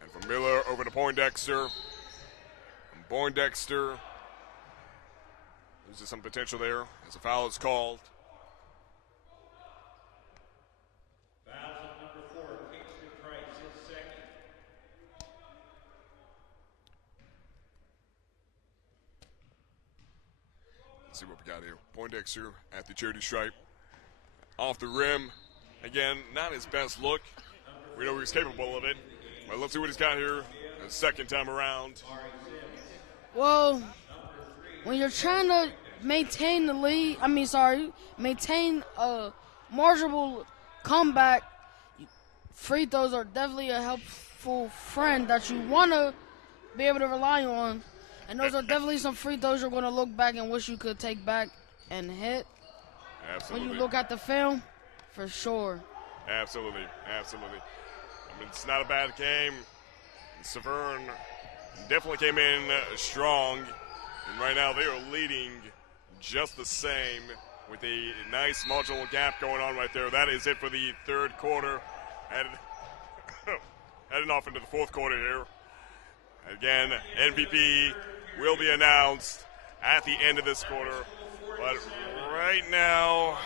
And from Miller over to Poindexter. And Poindexter loses some potential there as a foul is called. See what we got here. Poindexter at the charity stripe. Off the rim. Again, not his best look. We know he's capable of it. But let's see what he's got here the second time around. Well, when you're trying to maintain the lead, maintain a marginal comeback, free throws are definitely a helpful friend that you want to be able to rely on. And those are definitely some free throws you're going to look back and wish you could take back and hit. Absolutely. When you look at the film, for sure. Absolutely. I mean, it's not a bad game. Severn definitely came in strong. And right now they are leading just the same with a nice marginal gap going on right there. That is it for the third quarter. Heading off into the fourth quarter here. Again, MVP will be announced at the end of this quarter. But right now,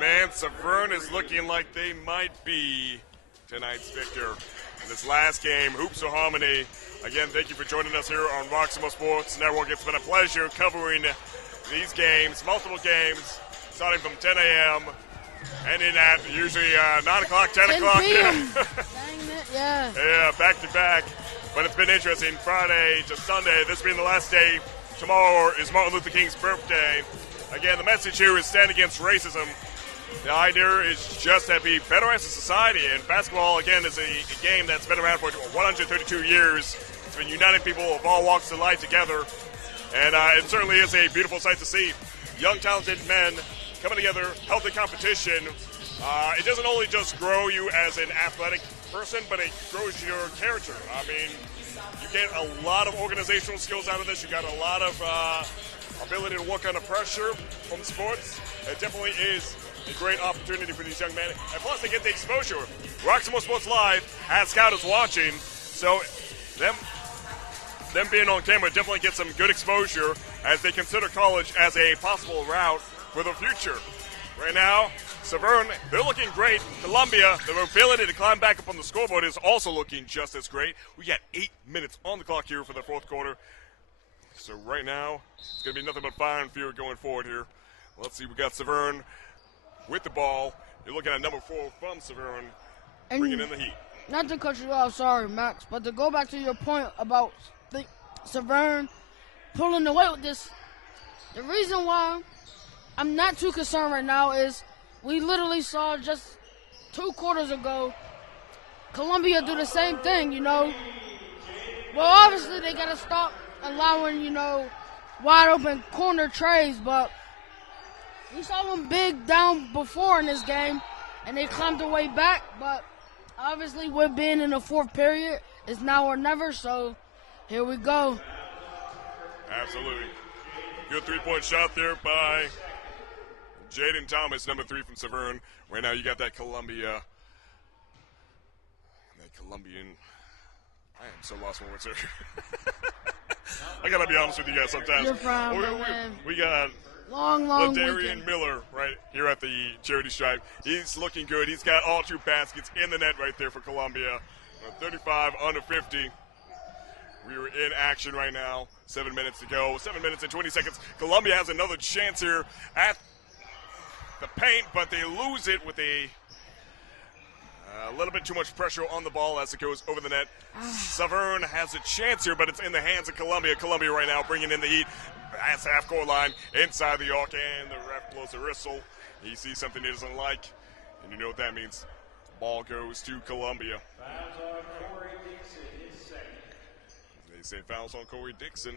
man, Severn is looking like they might be tonight's victor in this last game. Hoops of Harmony. Again, thank you for joining us here on Roxamore Sports Network. It's been a pleasure covering these games, multiple games, starting from 10 a.m. ending at usually 9 o'clock, 10 o'clock. Dang it, yeah. Yeah, back to back. But it's been interesting. Friday to Sunday, this being the last day. Tomorrow is Martin Luther King's birthday. Again, the message here is stand against racism. The idea is just to be better as a society. And basketball, again, is a game that's been around for 132 years. It's been uniting people of all walks of life together. And it certainly is a beautiful sight to see. Young, talented men coming together, healthy competition. It doesn't only just grow you as an athletic person, but it grows your character. I mean, you get a lot of organizational skills out of this. You got a lot of ability to work under pressure from sports. It definitely is a great opportunity for these young men. And plus, they get the exposure. Roxamore Sports Live has scouters watching, so them being on camera definitely get some good exposure as they consider college as a possible route for the future. Right now, Severn, they're looking great. Columbia, their ability to climb back up on the scoreboard is also looking just as great. We got 8 minutes on the clock here for the fourth quarter. So right now, it's going to be nothing but fire and fury going forward here. Let's see, we got Severn with the ball. You're looking at number 4 from Severn, bringing in the heat. Not to cut you off, sorry, Max, but to go back to your point about Severn pulling away with this, the reason why I'm not too concerned right now is we literally saw just 2 quarters ago Columbia do the same thing, you know. Well, obviously they got to stop allowing, you know, wide open corner trays, but we saw them big down before in this game, and they climbed their way back, but obviously with being in the 4th period, it's now or never, so here we go. Absolutely. Good 3-point shot there by Jaden Thomas, number 3 from Severn. Right now you got that Colombian. I am so lost for words here. I gotta be honest with you guys sometimes. You're fine, we got long Ladarian weekend. Miller right here at the charity stripe. He's looking good. He's got all 2 baskets in the net right there for Columbia. 35 under 50. We are in action right now. 7 minutes to go. 7 minutes and 20 seconds. Columbia has another chance here at the paint, but they lose it with a little bit too much pressure on the ball as it goes over the net. Severn has a chance here, but it's in the hands of Columbia. Columbia right now bringing in the heat. That's half-court line inside the arc, and the ref blows a whistle. He sees something he doesn't like, and you know what that means. Ball goes to Columbia. They say fouls on Corey Dixon.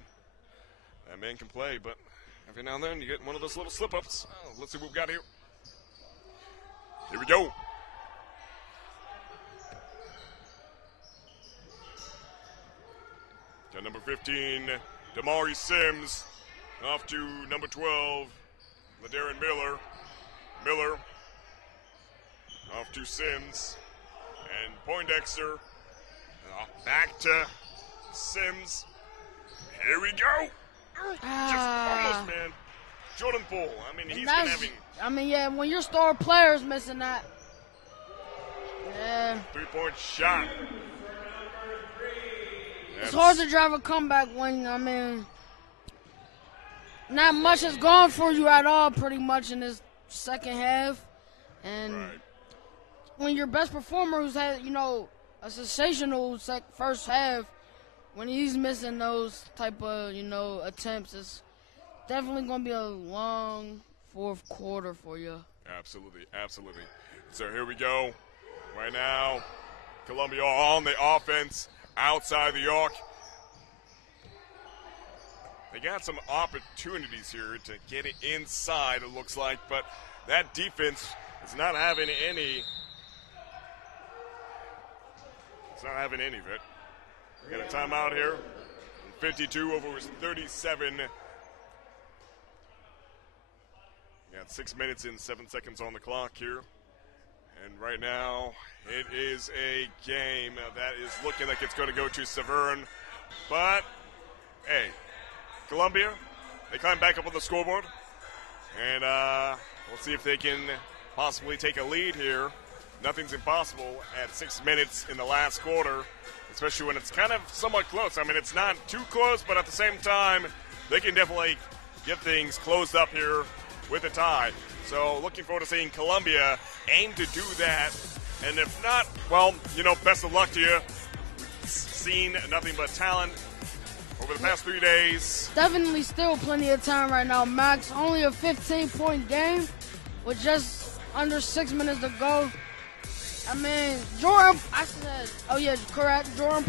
That man can play, but every now and then you get one of those little slip-ups. Let's see what we've got here. Here we go. Got number 15, Damari Sims, off to number 12, Ladarian Miller. Miller, off to Sims, and Poindexter, back to Sims. Here we go. Just almost, man. Jordan Poole. I mean, he's been having. I mean, yeah, when your star player's missing that. Yeah. 3-point shot. It's hard to drive a comeback when, I mean, not much has gone for you at all pretty much in this second half. And when your best performer who's had, you know, a sensational first half, when he's missing those type of, you know, attempts, it's definitely going to be a long 4th quarter for you. Absolutely, absolutely. So here we go. Right now, Columbia on the offense. Outside the arc. They got some opportunities here to get it inside, it looks like, but that defense is not having any. It's not having any of it. We got a timeout here. 52 over 37. We got 6 minutes and 7 seconds on the clock here. And right now, it is a game that is looking like it's going to go to Severn. But, hey, Columbia, they climb back up on the scoreboard. And we'll see if they can possibly take a lead here. Nothing's impossible at 6 minutes in the last quarter, especially when it's kind of somewhat close. I mean, it's not too close, but at the same time, they can definitely get things closed up here with a tie. So looking forward to seeing Columbia aim to do that. And if not, well, you know, best of luck to you. We've seen nothing but talent over the past 3 days. Definitely still plenty of time right now, Max. Only a 15-point game with just under 6 minutes to go. I mean, Jordan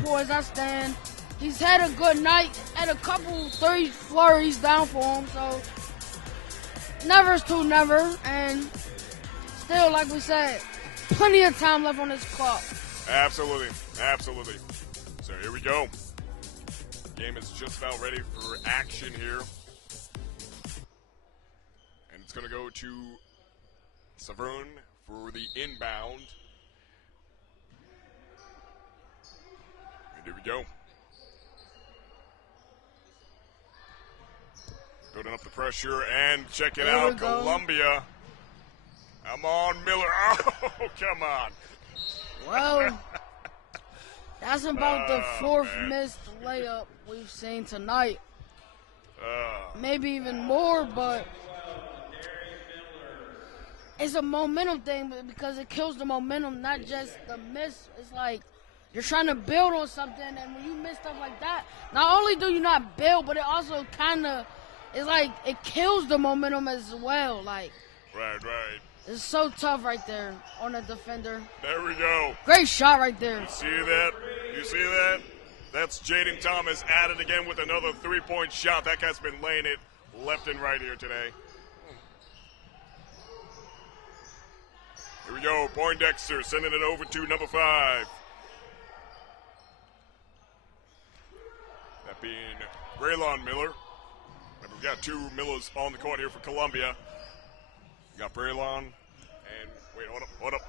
Poole, as I stand, he's had a good night, had a couple 3 flurries down for him, so never's too never, and still, like we said, plenty of time left on this clock. Absolutely, absolutely. So here we go. Game is just about ready for action here. And it's going to go to Severn for the inbound. And here we go. Building up the pressure, and check it out, Columbia. Come on, Miller. Oh, come on. Well, that's about the 4th missed layup we've seen tonight. maybe even more, but it's a momentum thing because it kills the momentum, not just the miss. It's like you're trying to build on something, and when you miss stuff like that, not only do you not build, but it also kind of, it's like it kills the momentum as well. Like, Right. it's so tough right there on the defender. There we go. Great shot right there. You see that? That's Jaden Thomas at it again with another three-point shot. That guy's been laying it left and right here today. Here we go. Poindexter sending it over to number 5. That being Braylon Miller. Remember, we got 2 Millers on the court here for Columbia. We got Braylon and wait, hold up.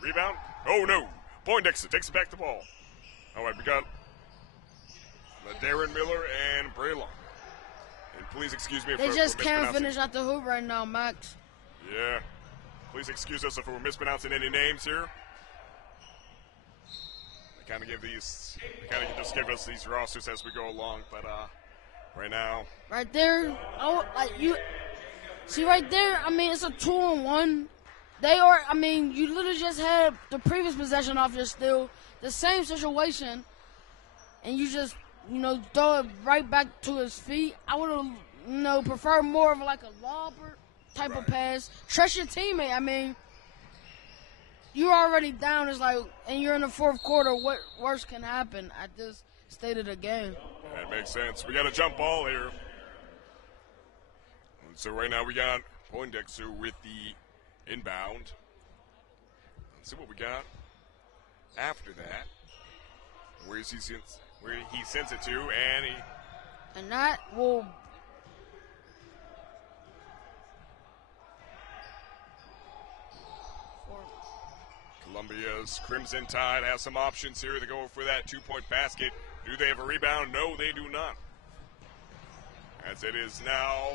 Rebound. Oh no. Poindexter takes it back the ball. All right, we got Darren Miller and Braylon. And please excuse me They for just can't mispronouncing. finish out the hoop right now, Max. Yeah. Please excuse us if we're mispronouncing any names here. They kind of just give us these rosters as we go along, but right now. Right there, you see right there. I mean, it's a 2-on-1. You literally just had the previous possession off your steal, the same situation, and you just throw it right back to his feet. I would have preferred more of like a lobber type of pass. Trust your teammate. I mean, you're already down. It's like, and you're in the fourth quarter. What worse can happen at this state of the game? That makes sense. We got a jump ball here. And so right now we got Poindexter with the inbound. Let's see what we got after that. Where he sends it to, and that will. Columbia's Crimson Tide has some options here. They go for that 2-point basket. Do they have a rebound? No, they do not. As it is now.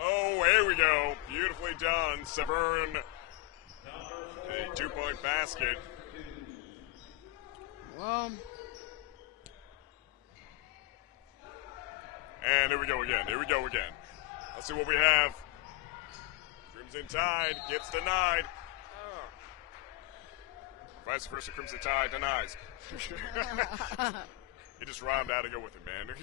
Oh, here we go. Beautifully done. Severn. A 2-point basket. Well. And here we go again. Let's see what we have. Crimson Tide gets denied. Vice versa, Crimson Tide denies. He just rhymed out to go with it, man.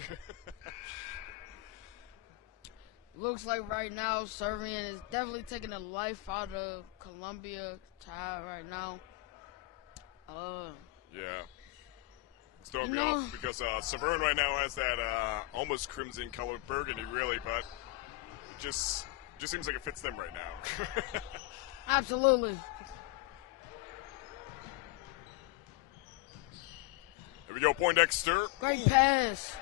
Looks like right now, Severn is definitely taking the life out of Columbia Tide right now. Yeah. It's throwing me off because Severn right now has that almost crimson colored burgundy, really, but it just seems like it fits them right now. Absolutely. Here we go, Poindexter. Great pass.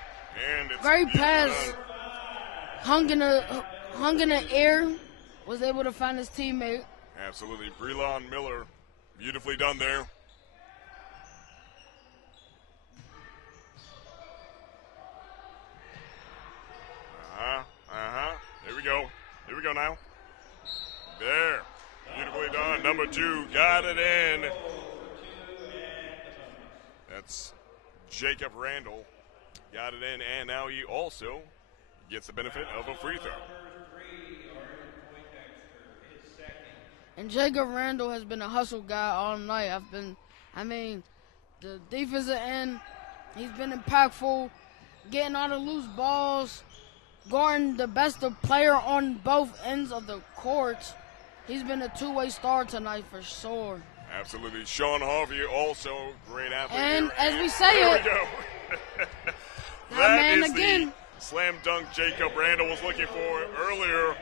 And it's great pass. Hung in the air. Was able to find his teammate. Absolutely. Braylon Miller. Beautifully done there. Here we go now. There. Beautifully done. Number 2 got it in. That's Jacob Randall. Got it in, and now he also gets the benefit of a free throw. And Jacob Randall has been a hustle guy all night. The defensive end, he's been impactful, getting all the loose balls, guarding the best player on both ends of the court. He's been a two-way star tonight for sure. Absolutely. Sean Harvey, also great athlete. And here. as we say there it, we go. that man is again. The slam dunk Jacob Randall was looking for earlier.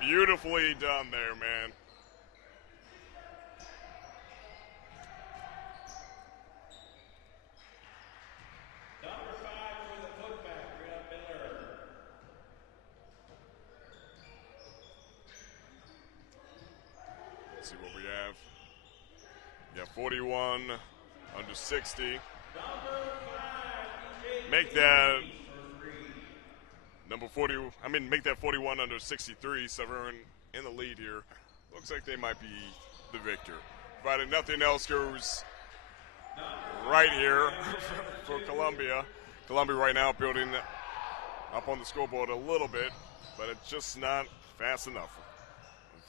Beautifully done there, man. Let's see what we have. We got 41 under 60. Make that number 40. Make that 41 under 63. Severn in the lead here. Looks like they might be the victor. Provided nothing else goes right here for Columbia. Columbia right now building up on the scoreboard a little bit, but it's just not fast enough.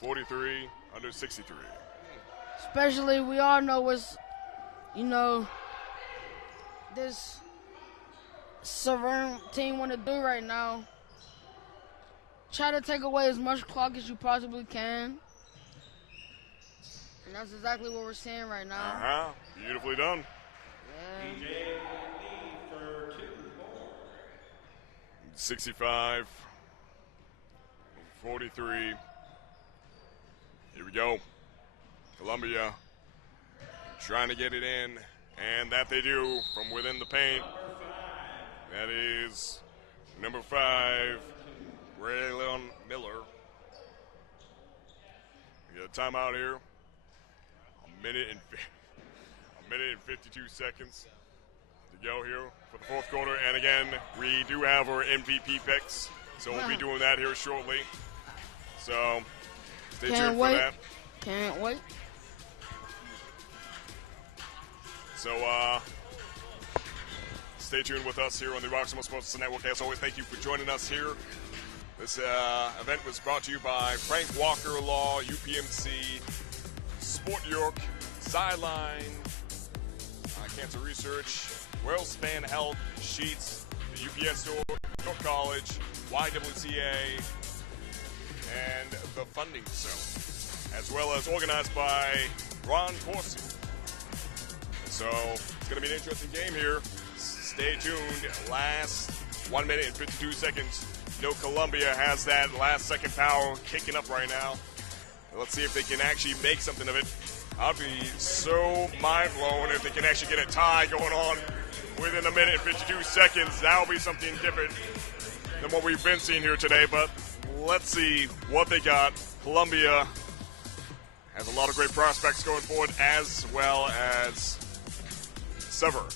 43 under 63. Especially, we all know what's, this Severn team want to do right now. Try to take away as much clock as you possibly can. And that's exactly what we're seeing right now. Beautifully done. Yeah. 65, 43. Here we go. Columbia trying to get it in, and that they do from within the paint. That is number 5, Braylon Miller. We got a timeout here. A minute and 52 seconds to go here for the fourth quarter. And again, we do have our MVP picks, so we'll be doing that here shortly. So stay tuned for that. Can't wait. So stay tuned with us here on the Roxamore Sports Network. As always, thank you for joining us here. This event was brought to you by Frank Walker Law, UPMC, Sport York, Sideline, Cancer Research, WellSpan Health, Sheets, the UPS Store, York College, YWCA, and the Funding Zone, as well as organized by Ron Corsi. So it's going to be an interesting game here. Stay tuned. Last 1 minute and 52 seconds. Columbia has that last second power kicking up right now. Let's see if they can actually make something of it. I'd be so mind blown if they can actually get a tie going on within a minute and 52 seconds. That will be something different than what we've been seeing here today. But let's see what they got. Columbia has a lot of great prospects going forward, as well as Severn.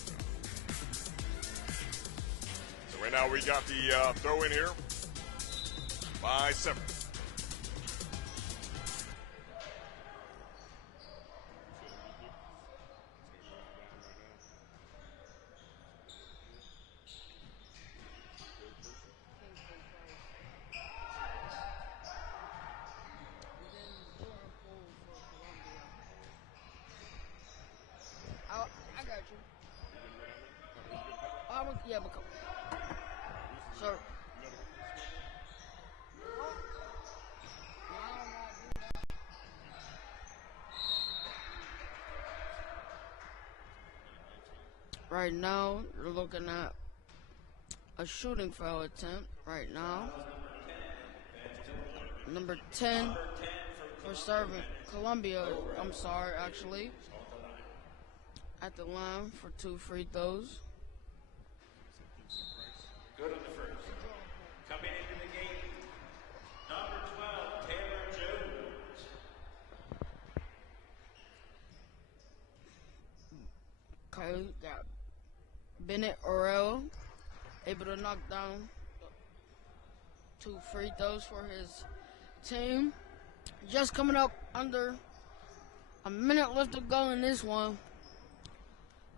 So right now we got the throw in here by Severn. I got you. Yeah, but come. Sir. Right now, you're looking at a shooting foul attempt right now. Number 10 for Severn. Columbia, I'm sorry, actually. At the line for 2 free throws. Good on the first. Coming into the game, number 12, Taylor Jones. Okay, got Bennett Orell able to knock down 2 free throws for his team. Just coming up under a minute left to go in this one.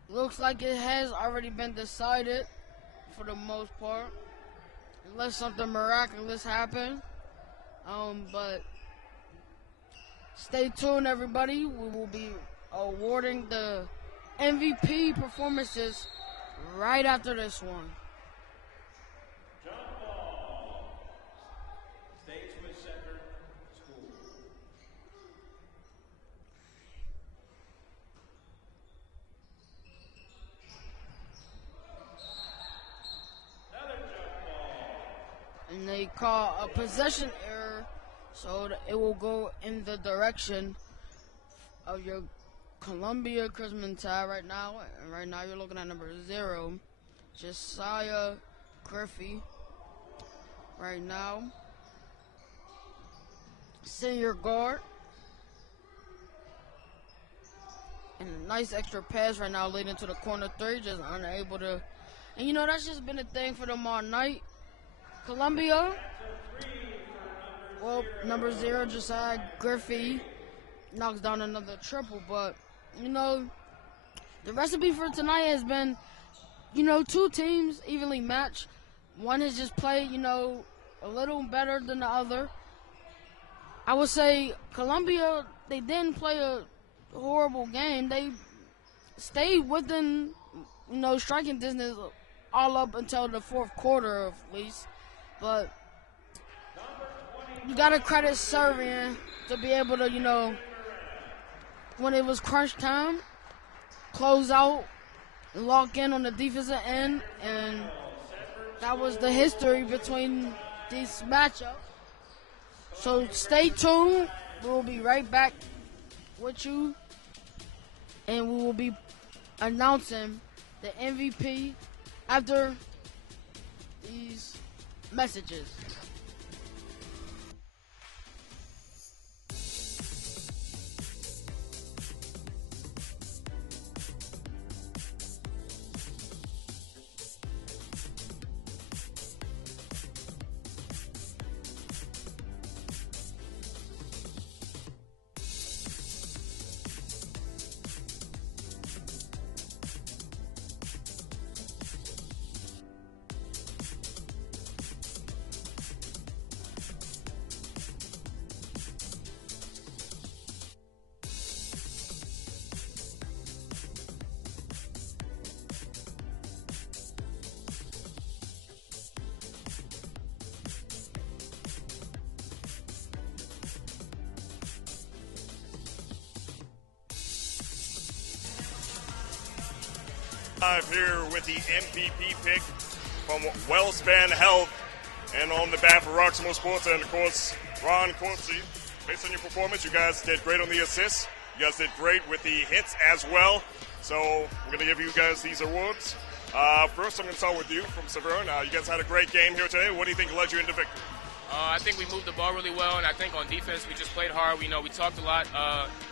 Looks like it has already been decided for the most part, unless something miraculous happen. But stay tuned, everybody. We will be awarding the MVP performances right after this one. John Ball stays with Severn School. Another jump ball. And they call a possession error, so it will go in the direction of your Columbia Crimson Tide right now. And right now you're looking at number 0, Josiah Griffey. Right now, senior guard. And a nice extra pass right now leading to the corner 3, just unable to. And that's just been a thing for them all night. Columbia, well, number 0, Josiah Griffey, knocks down another triple, but the recipe for tonight has been, 2 teams evenly matched. one has just played, a little better than the other. I would say Columbia, they didn't play a horrible game. They stayed within, striking distance all up until the fourth quarter at least. But you got to credit Severn to be able to, when it was crunch time, close out and lock in on the defensive end. And that was the history between these matchups. So stay tuned. We'll be right back with you. And we will be announcing the MVP after these messages. Live here with the MVP pick from WellSpan Health, and on the behalf of Roxamore Sports and, of course, Ron Corsi. Based on your performance, you guys did great on the assists. You guys did great with the hits as well. So we're going to give you guys these awards. First, I'm going to start with you from Severn. You guys had a great game here today. What do you think led you into victory? I think we moved the ball really well, and I think on defense we just played hard. We talked a lot.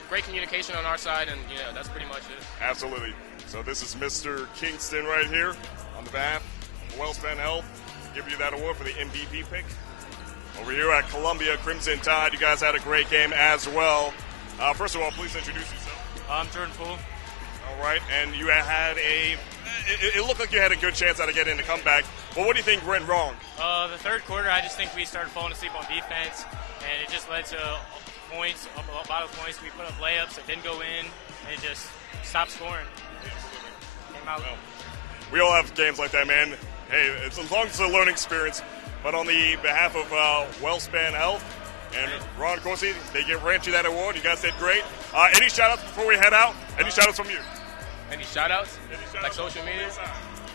Great communication on our side, and that's pretty much it. Absolutely. So this is Mr. Kingston right here on the behalf of WellSpan Health. Give you that award for the MVP pick. Over here at Columbia Crimson Tide, you guys had a great game as well. First of all, please introduce yourself. I'm Jordan Poole. All right, and you had it looked like you had a good chance at getting the comeback. But what do you think went wrong? The third quarter, I just think we started falling asleep on defense, and it just led to points, a lot of points. We put up layups that didn't go in, and it just stopped scoring. Came out. Well, we all have games like that, man. Hey, as long as it's a learning experience. But on the behalf of WellSpan Health and Ron Corsi, they grant you that award. You guys did great. Any shout-outs before we head out? Any shout-outs from you? Any shout-outs? Like social media?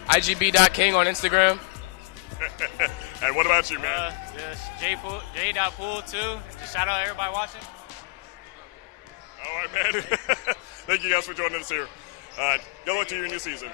IGB.King on Instagram. And what about you, man? J.Poole, too. Just shout out everybody watching. All right, man. Thank you guys for joining us here. Good luck to you in your season.